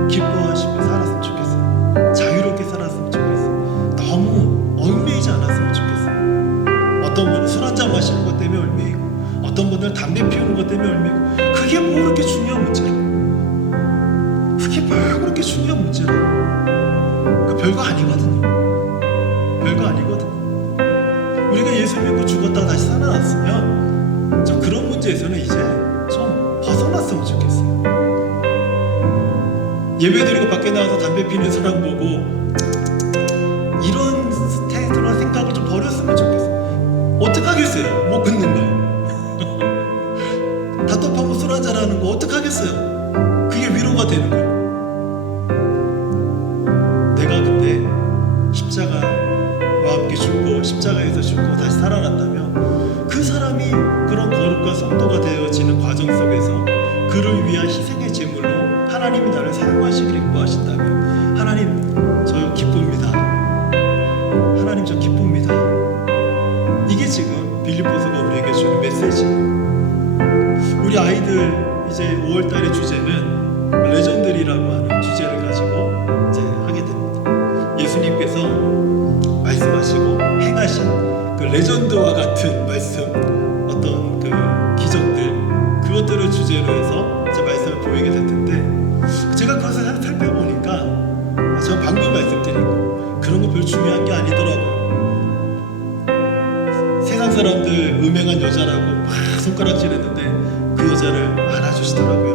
기뻐하시며 살았으면 좋겠어요. 자유롭게 살았으면 좋겠어요. 너무 얽매이지 않았으면 좋겠어요. 어떤 분은 술 한잔 마시는 것 때문에 얽매이고 어떤 분은 담배 피우는 것 때문에 얽매이고 그게 뭐 그렇게 중요한 문제라고. 그게 뭐 그렇게 중요한 문제라고. 그 별거 아니거든요. 별거 아니거든요. 우리가 예수 믿고 죽었다가 다시 살아났으면 좀 그런 문제에서는 이제 좀 벗어났으면 좋겠어요. 예배드리고 밖에 나와서 담배 피는 사람 보고 이런 스테이트나 생각을 좀 버렸으면 좋겠어요. 어떡하겠어요? 못 끊는 거예요. 답답하고 술 한잔 하는 거 어떡하겠어요? 그게 위로가 되는 거예요. 내가 근데 십자가와 함께 죽고 십자가에서 죽고 다시 살아났다면 그 사람이 그런 거룩과 성도가 되어지는 과정 속에서 그를 위한 희생의 제물로 하나님이 나를 사용하시기를 기뻐하신다면 하나님 저 기쁩니다. 하나님 저 기쁩니다. 이게 지금 빌립보서가 우리에게 주는 메시지예요. 우리 아이들 이제 5월달의 주제는 레전드리라고 하는 주제를 가지고 이제 하게 됩니다. 예수님께서 말씀하시고 행하신 그 레전드와 같은 말씀, 어떤 그 기적들, 그것들을 주제로 해서 이제 말씀을 보이게 될 텐데 제가 그것을 살펴보니까 제가 방금 말씀드린 거 그런 거 별로 중요한 게 아니더라고요. 세상 사람들 음행한 여자라고 막 손가락질했는데 그 여자를 안아주시더라고요.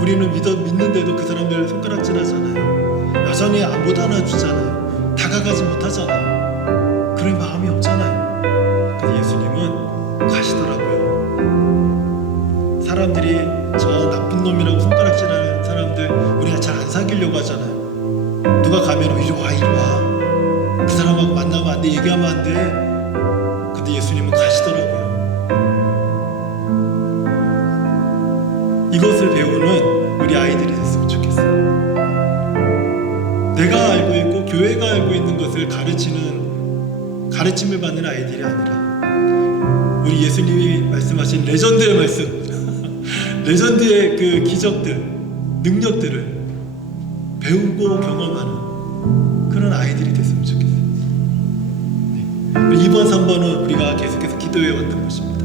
우리는 믿는데도 그 사람들 손가락질하잖아요. 여전히 못 안아주잖아요. 다가가지 못하잖아요. 그럴 마음이 없잖아요. 근데 예수님은 가시더라고요. 사람들이 저 나쁜 놈이라고 손가락질하는 사람들 우리가 잘 안 사귀려고 하잖아요. 누가 가면 이리 와 이리 와. 그 사람하고 만나면 안 돼, 얘기하면 안 돼. 근데 예수님은 가시더라고요. 이것을 배우는 우리 아이들이 됐으면 좋겠어요. 내가 알고 있고 교회가 알고 있는 것을 가르침을 받는 아이들이 아니라 우리 예수님이 말씀하신 레전드의 말씀 레전드의 그 기적들, 능력들을 배우고 경험하는 그런 아이들이 됐으면 좋겠어요. 네. 2번, 3번은 우리가 계속해서 기도해왔던 것입니다.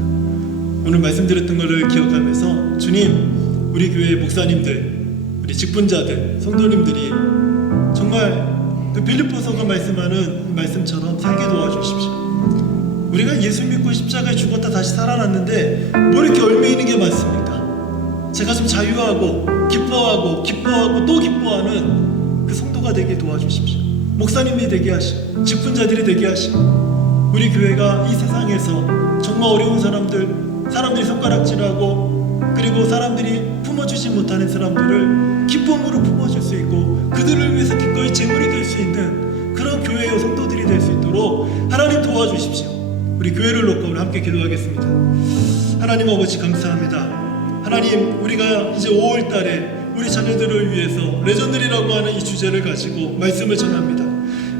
오늘 말씀드렸던 것을 기억하면서 주님, 우리 교회 목사님들, 우리 직분자들, 성도님들이 정말 그 빌립보서가 말씀하는 말씀처럼 살게 도와주십시오. 우리가 예수 믿고 십자가에 죽었다 다시 살아났는데 뭐 이렇게 얽매이는 게 많습니까? 제가 좀 자유하고 기뻐하고 또 기뻐하는 그 성도가 되게 도와주십시오. 목사님이 되게 하시고 직분자들이 되게 하시고 우리 교회가 이 세상에서 정말 어려운 사람들이 손가락질하고 그리고 사람들이 주지 못하는 사람들을 기쁨으로 품어줄 수 있고 그들을 위해서 기꺼이 제물이 될 수 있는 그런 교회의 성도들이 될 수 있도록 하나님 도와주십시오. 우리 교회를 놓고 우리 함께 기도하겠습니다. 하나님 아버지 감사합니다. 하나님, 우리가 이제 5월 달에 우리 자녀들을 위해서 레전드리라고 하는 이 주제를 가지고 말씀을 전합니다.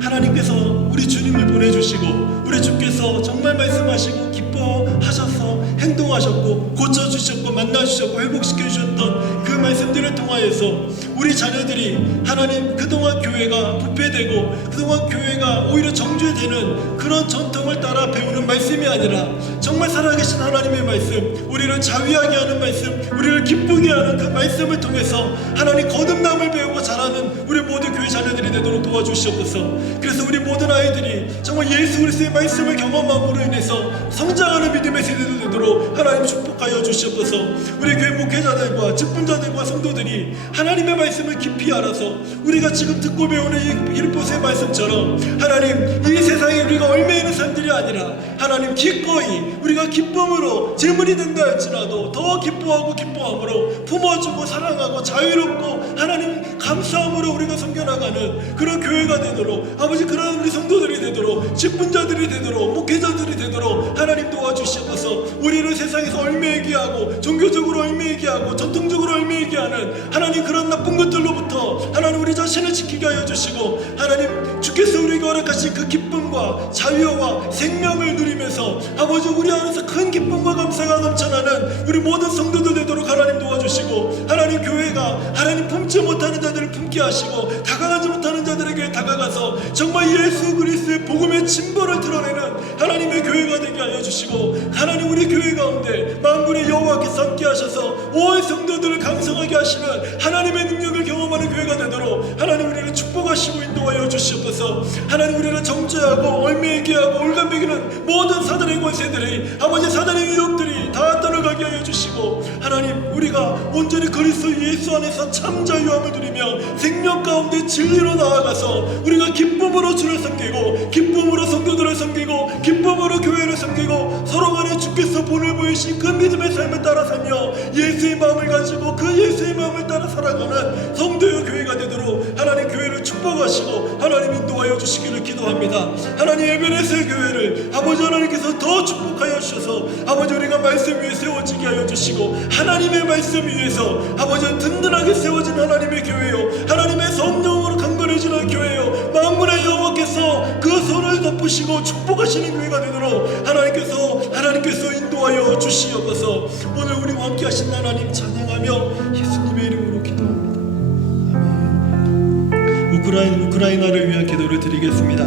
하나님께서 우리 주님을 보내주시고 우리 주께서 정말 말씀하시고 기뻐하셔서 행동하셨고 고쳐주셨고 만나주셨고 회복시켜주셨던 그 말씀들을 통하여서 우리 자녀들이 하나님 그동안 교회가 부패되고 그동안 교회가 오히려 정죄되는 그런 전통을 따라 배우는 말씀이 아니라 정말 살아계신 하나님의 말씀, 우리를 자위하게 하는 말씀, 우리를 기쁘게 하는 그 말씀을 통해서 하나님 거듭남을 배우고 자라는 우리 모든 교회 자녀들이 되도록 도와주시옵소서. 그래서 우리 모든 아이들이 정말 예수 그리스도의 말씀을 경험함으로 인해서 성장하는 믿음의 세대도 되도록 하나님 축복하여 주시옵소서. 우리 교회 목회자들과 직분자들과 성도들이 하나님의 말씀을 깊이 알아서 우리가 지금 듣고 배우는 이 빌립보서의 말씀처럼 하나님 이 세상에 우리가 얽매이는 삶들이 아니라 하나님 기꺼이 우리가 기쁨으로 재물이 된다 할지라도 더 기뻐하고 기뻐함으로 품어주고 사랑하고 자유롭고 하나님 감사함으로 우리가 섬겨나가는 그런 교회가 되도록 아버지 그런 우리 성도들이 되도록 직분자들이 되도록 목회자들이 되도록 하나님 도와주시옵소서. 우리를 세상에서 얽매이게 하고 종교적으로 얽매이게 하고 전통적으로 얽매이게 하는 하나님 그런 나쁜 것들로부터 하나님 우리 자신을 지키게 하여 주시고 하나님 주께서 우리에게 허락하신 그 기쁨과 자유와 생명을 누리면서 아버지 우리 안에서 큰 기쁨과 감사가 넘쳐나는 우리 모든 성도들 되도록 하나님 도와주시고 하나님 교회가 하나님 품지 못하는 자들을 품게 하시고 다가가지 못하는 자들에게 다가가서 정말 예수 그리스도의 복음의 진보를 드러내는 하나님의 교회가 되게 하여 주시고 하나님 우리 교회 가운데 만군의 여호와께서 함께 하셔서 온 성도들을 강성하게 하시는 하나님의 능력을 경험하는 교회가 되도록 하나님 우리를 축복하시고 인도하여 주시옵소서. 하나님 우리를 정죄하고 얽매이게 하고 올가매기는 모든 사단의 권세들이 아버지 사단의 위협들이 다 떠나가게 하여 주시고 하나님 우리가 온전히 그리스도 예수 안에서 참 자유함을 누리며 생명 가운데 진리로 나아가서 우리가 기쁨으로 주를 섬기고 기쁨으로 성도들을 섬기고 기쁨으로 교회를 섬기고 서로 간에 주께서 본을 보이신 그 믿음의 삶을 따라 살며 예수의 마음을 가지고 그 예수의 마음을 따라 살아가는 성도의 교회가 되도록 하나님 교회를 축복하시고 하나님 인도하여 주시기를 기도합니다. 하나님 에베네스의 교회를 아버지 하나님께서 더 축복하여 주셔서 아버지 우리가 말씀 위에 세워지게 하여 주시고 하나님의 말씀 위에서 아버지 든든하게 세워진 하나님의 교회요 하나님의 성령으로 강건해지는 교회요 만군의 여호와께서 그 손을 덮으시고 축복하시는 교회가 되도록 하나님께서 인도하여 주시옵소서. 오늘 우리와 함께 하신 하나님 찬양하며 예수님의 이름으로 기도합니다. 아멘. 우크라이나를 위한 기도를 드리겠습니다.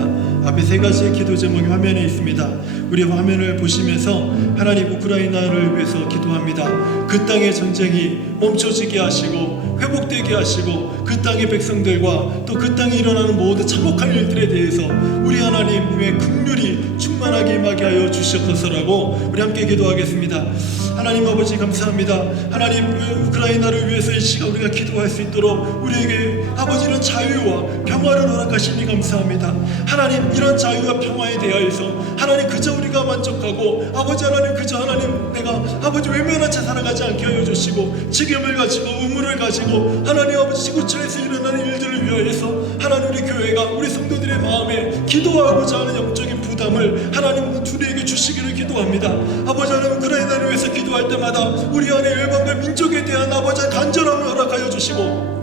앞에 세 가지의 기도 제목이 화면에 있습니다. 우리 화면을 보시면서 하나님 우크라이나를 위해서 기도합니다. 그 땅의 전쟁이 멈춰지게 하시고 회복되게 하시고 그 땅의 백성들과 또 그 땅에 일어나는 모든 참혹한 일들에 대해서 우리 하나님의 긍휼이 충만하게 임하게 하여 주시옵소서라고 우리 함께 기도하겠습니다. 하나님 아버지 감사합니다. 하나님 우크라이나를 위해서 이 시간 우리가 기도할 수 있도록 우리에게 아버지는 자유와 평화를 허락하시니 감사합니다. 하나님 이런 자유와 평화에 대하여서 하나님 그저 우리가 만족하고 아버지 하나님 그저 하나님 내가 아버지 외면한 채 살아가지 않게 하여 주시고 책임을 가지고 의무를 가지고 하나님 아버지 지구촌에서 일어나는 일들을 위하여서 하나님 우리 교회가 우리 성도들의 마음에 기도하고자 하는 영적인 부담을 하나님 우리에게 주시기를 기도합니다. 아버지 하나님 우크라이나를 위해서 기도할 때마다 우리 안에 열방과 민족에 대한 아버지 간절함을 허락하여 주시고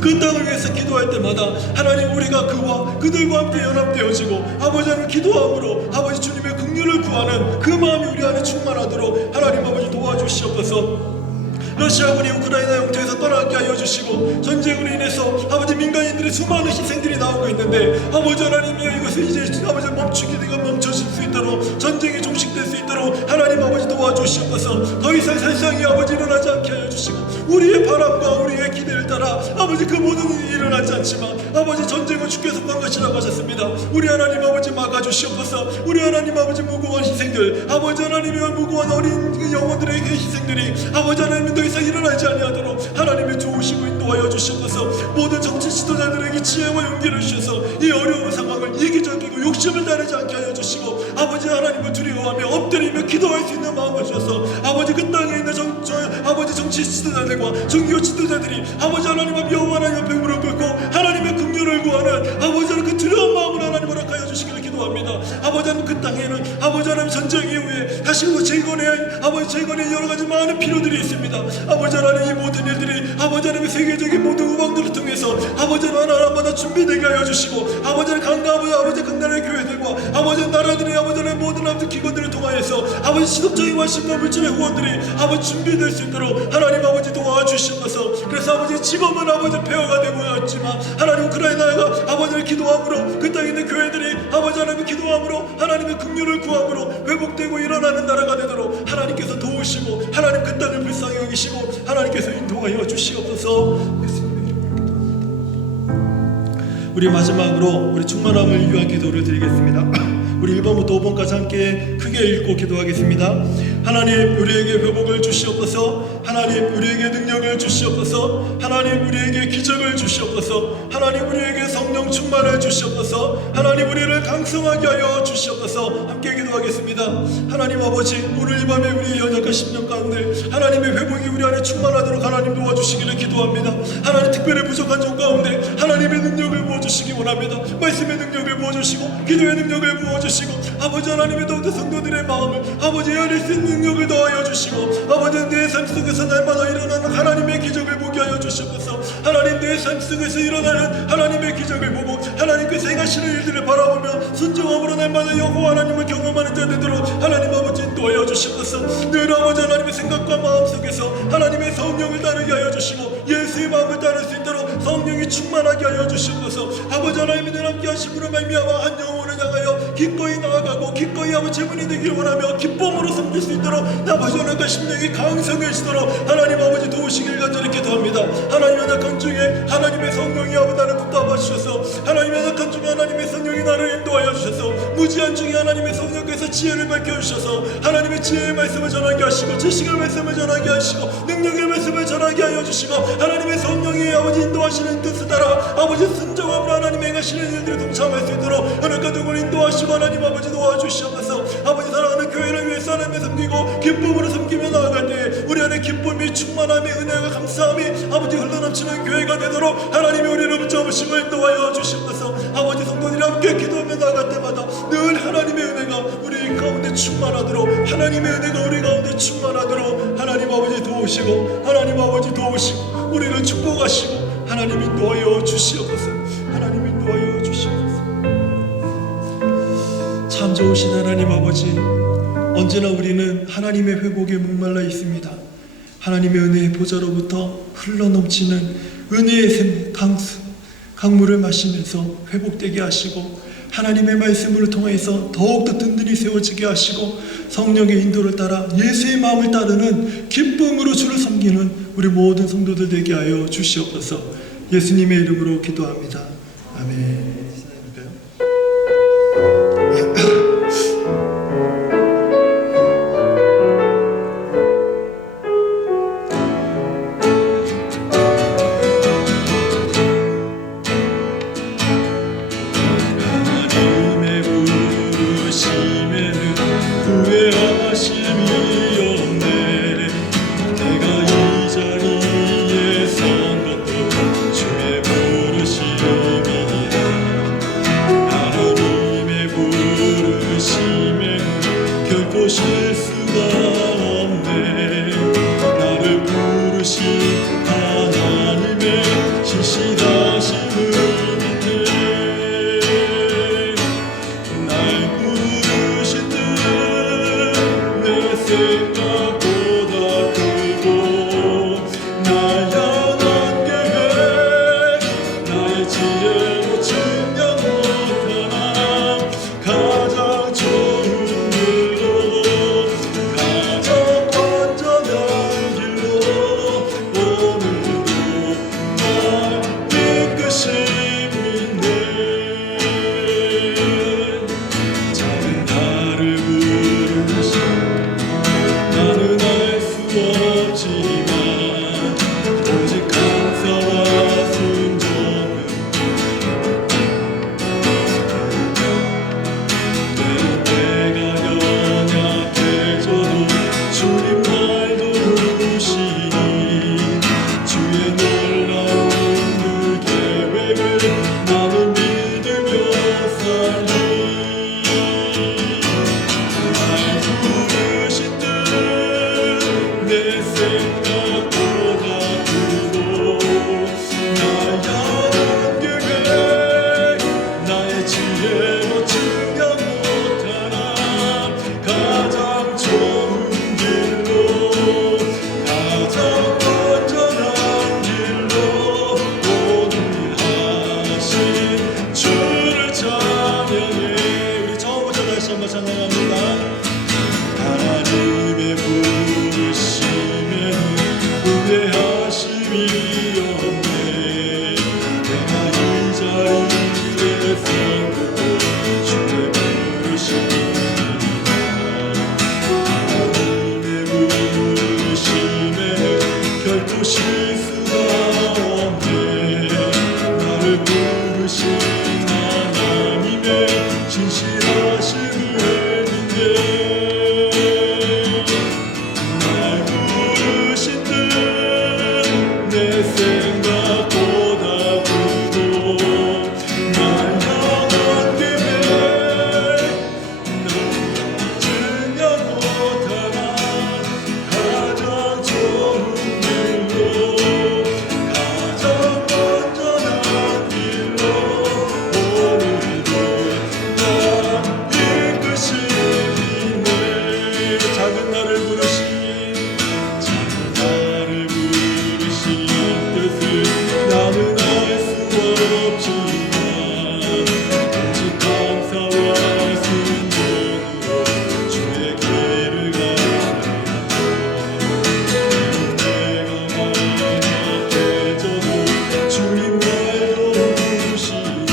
그 땅을 위해서 기도할 때마다 하나님 우리가 그들과 함께 연합되어지고 아버지 하나님 기도함으로 아버지 주님의 긍휼을 구하는 그 마음이 우리 안에 충만하도록 하나님 아버지 도와주시옵소서. 러시아군이 우크라이나 영토에서 떠나게 하여 주시고 전쟁으로 인해서 아버지 민간인들의 수많은 희생들이 나오고 있는데 아버지 하나님이여 이것을 이제 아버지 멈추기가 멈춰질 수 있도록 전쟁이 종식될 수 있도록 하나님 아버지 도와주시옵소서. 더 이상 세상이 아버지 일어나지 않게 하여 주시고 우리의 바람과 우리의 기대를 따라 아버지 그 모든 일이 일어나지 않지만 아버지 전쟁은 주께서 한 것이라고 하셨습니다. 우리 하나님 아버지 막아주시옵소서. 우리 하나님 아버지 무고한 희생들 아버지 하나님의 무고한 어린 영혼들의 희생들이 아버지 하나님 더 이상 일어나지 아니하도록 하나님의 좋으시고 인도하여 주시옵소서. 모든 정치 지도자들에게 지혜와 용기를 주셔서 이 어려운 상황을 이기적이고 욕심을 다르지 않게 하여 주시고 아버지 하나님을 두려워하며 엎드리며 기도할 수 있는 마음을 주셔서 아버지 그 땅에 있는 아버지 정치 지도자들과 종교 지도자들이 아버지 하나님 앞 여호와 하나님 앞에 무릎 꿇고 하나님의 긍휼을 구하는 아버지 하나님 그 두려운 마음을 하나님 허락하여 주시기를 기도합니다. 아버지 하나님 그 땅에는 아버지 하나님 전쟁 이후에 다시 그 재건의 여러 가지 많은 필요들이 있습니다. 아버지 하나님 이 모든 일들이 아버지 하나님의 세계적인 모든 우방들을 통해서 아버지 하나님마다 준비되게 하여 주시고 아버지 강단의 교회들과 아버지 나라들이 아버지 하나님 모든 아버지 기관들을 통하여서 아버지 지속적인 심과 물질의 후원들이 아버지 준비될 수 있도록 하나님 아버지 도와주시옵소서. 그래서 아버지 지금은 아버지 폐허가 되고 있지만 하나님 우크라이나가 아버지를 기도함으로 그 땅에 있는 교회들이 아버지 하나님의 기도함으로 하나님의 긍휼을 구함으로 회복되고 일어나는 나라가 되도록 하나님께서 도우시고 하나님 그 땅을 불쌍히 여기시고 하나님께서 인도하여 주시옵소서. 예수님의 이름으로 기도합니다. 우리 마지막으로 우리 충만함을 위한 기도를 드리겠습니다. 우리 1번부터 5번까지 함께 크게 읽고 기도하겠습니다. 하나님 우리에게 회복을 주시옵소서. 하나님 우리에게 능력을 주시옵소서. 하나님 우리에게 기적을 주시옵소서. 하나님 우리에게 성령 충만을 주시옵소서. 하나님 우리를 강성하게 하여 주시옵소서. 함께 기도하겠습니다. 하나님 아버지 오늘 이 밤에 우리의 연약한 심령 가운데 하나님의 회복이 우리 안에 충만하도록 하나님 도와주시기를 기도합니다. 하나님 특별히 부족한 점 가운데 하나님의 능력을 부어주시기 원합니다. 말씀의 능력을 부어주시고 기도의 능력을 부어주시고 아버지 하나님의 더욱더 성도들의 마음을 아버지 열릴 수 있는 능력을 더하여 주시고 아버지 내 삶 속에서 날마다 일어나는 하나님의 기적을 보게 하여 주시옵소서. 하나님 내 삶 속에서 일어나는 하나님의 기적을 보고 하나님께서 행하시는 일들을 바라보며 순종함으로 날마다 여호와 하나님을 경험하는 자 되도록 하나님 아버지 인도하여 주시옵소서. 늘 아버지 하나님의 생각과 마음 속에서 하나님의 성령을 따르게 하여 주시고 예수의 마음을 따를 수 있도록 성령이 충만하게 하여 주시옵소서. 아버지 하나님이 늘 함께 하심으로 말미암아 한 영혼을 향하여 기꺼이 나아가고 기꺼이 아버지 제문이 되길 원하며 기쁨으로 섬길 수 있도록 아버지 연약한 심령이 강성해지도록 하나님 아버지 도우시길 간절히 기도합니다. 하나님 연약한 중에 하나님의 성령이 아버지 나를 붙잡아 주셔서 하나님 연약한 중에 하나님의 성령이 나를 인도하여 주셔서 무지한 중에 하나님의 성령께서 지혜를 밝혀주셔서 하나님의 지혜의 말씀을 전하게 하시고 지식의 말씀을 전하게 하시고 능력의 말씀을 전하게 하여 주시고 하나님의 성령이 아버지 인도하시는 뜻을 따라 아버지 순종함으로 하나님 행하시는 일들을 동참할 수 있도록 연약한 종을 인도하시고 하나님 아버지 도와주시옵소서. 아버지 사랑하는 교회를 위해서 하나님을 섬기고 기쁨으로 섬기며 나아갈 때 우리 안에 기쁨이 충만함이 은혜가 감사함이 아버지 흘러넘치는 교회가 되도록 하나님이 우리를 붙잡으시고 인도하여 주시옵소서. 아버지 성도들이 함께 기도하며 나아갈 때마다 늘 하나님의 은혜가 우리 가운데 충만하도록 하나님의 은혜가 우리 가운데 충만하도록 하나님 아버지 도우시고 하나님 아버지 도우시고 우리를 축복하시고 하나님 인도하여 주시옵소서. 하나님 인도하여 주시옵소서. 참 좋으신 하나님 아버지, 언제나 우리는 하나님의 회복에 목말라 있습니다. 하나님의 은혜의 보좌로부터 흘러넘치는 은혜의 샘 강물을 마시면서 회복되게 하시고 하나님의 말씀을 통해서 더욱더 든든히 세워지게 하시고 성령의 인도를 따라 예수의 마음을 따르는 기쁨으로 주를 섬기는 우리 모든 성도들 되게 하여 주시옵소서. 예수님의 이름으로 기도합니다. 아멘. 부르신 하나님의 신실하심을 믿네. 날 부르신 뜻내 생각보다 크고 날 향한 계획 너 증명 못하나 가장 좋은 길로 가장 온전한 길로 오늘도 나 이끄시네. 작은 나를 부르신 뜻을 나는 알 수 없지만 오직 감사와 순종으로 주의 길을 가시리라. 내가 많이 약해져도 주님 날 도우시니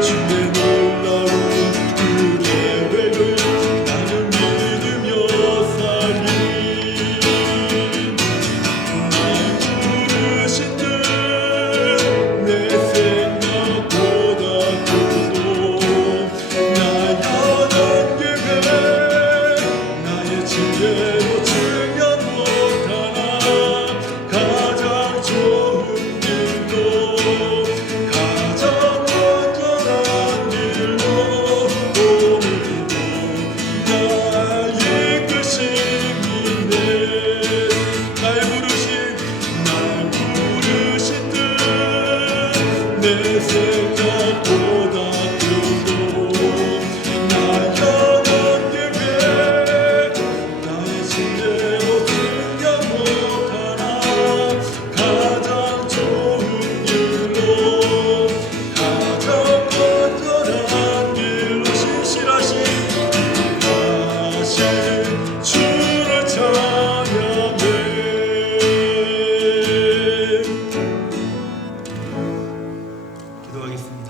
주의 놀라운 계획을 나는 믿으며 살리. 날 부르신 뜻내 생각보다 크고 나 향한 계획 나의 지혜로 증명 못하나 가장 좋은 길로 가장 온전한 길로 오늘도 나 이끄시네. 날 부르신 뜻내 생각보다 크고 나 향한 계획 나의 지혜로 증명 못하나 가장 좋은 길로 가장 온전한 길로 신실하신 주를 찬양해. 기도하겠습니다.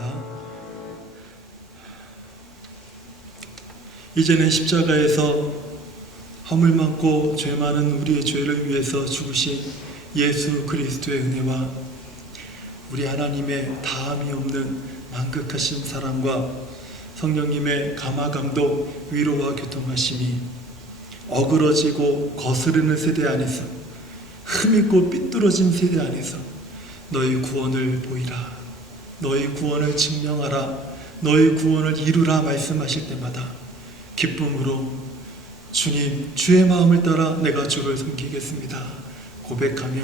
이제는 십자가에서 허물 많고 죄 많은 우리의 죄를 위해서 죽으신 예수 그리스도의 은혜와 우리 하나님의 다함이 없는 만극하신 사랑과 성령님의 감화감독 위로와 교통하심이 어그러지고 거스르는 세대 안에서 흠있고 삐뚤어진 세대 안에서 너의 구원을 보이라, 너의 구원을 증명하라, 너의 구원을 이루라 말씀하실 때마다 기쁨으로 주님 주의 마음을 따라 내가 주를 섬기겠습니다 고백하며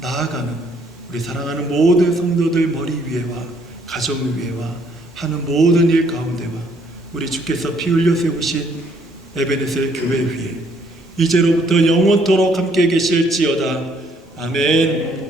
나아가는 우리 사랑하는 모든 성도들 머리 위에와 가정 위에와 하는 모든 일 가운데와 우리 주께서 피 흘려 세우신 에베네셀 교회 위에 이제로부터 영원토록 함께 계실지어다. 아멘.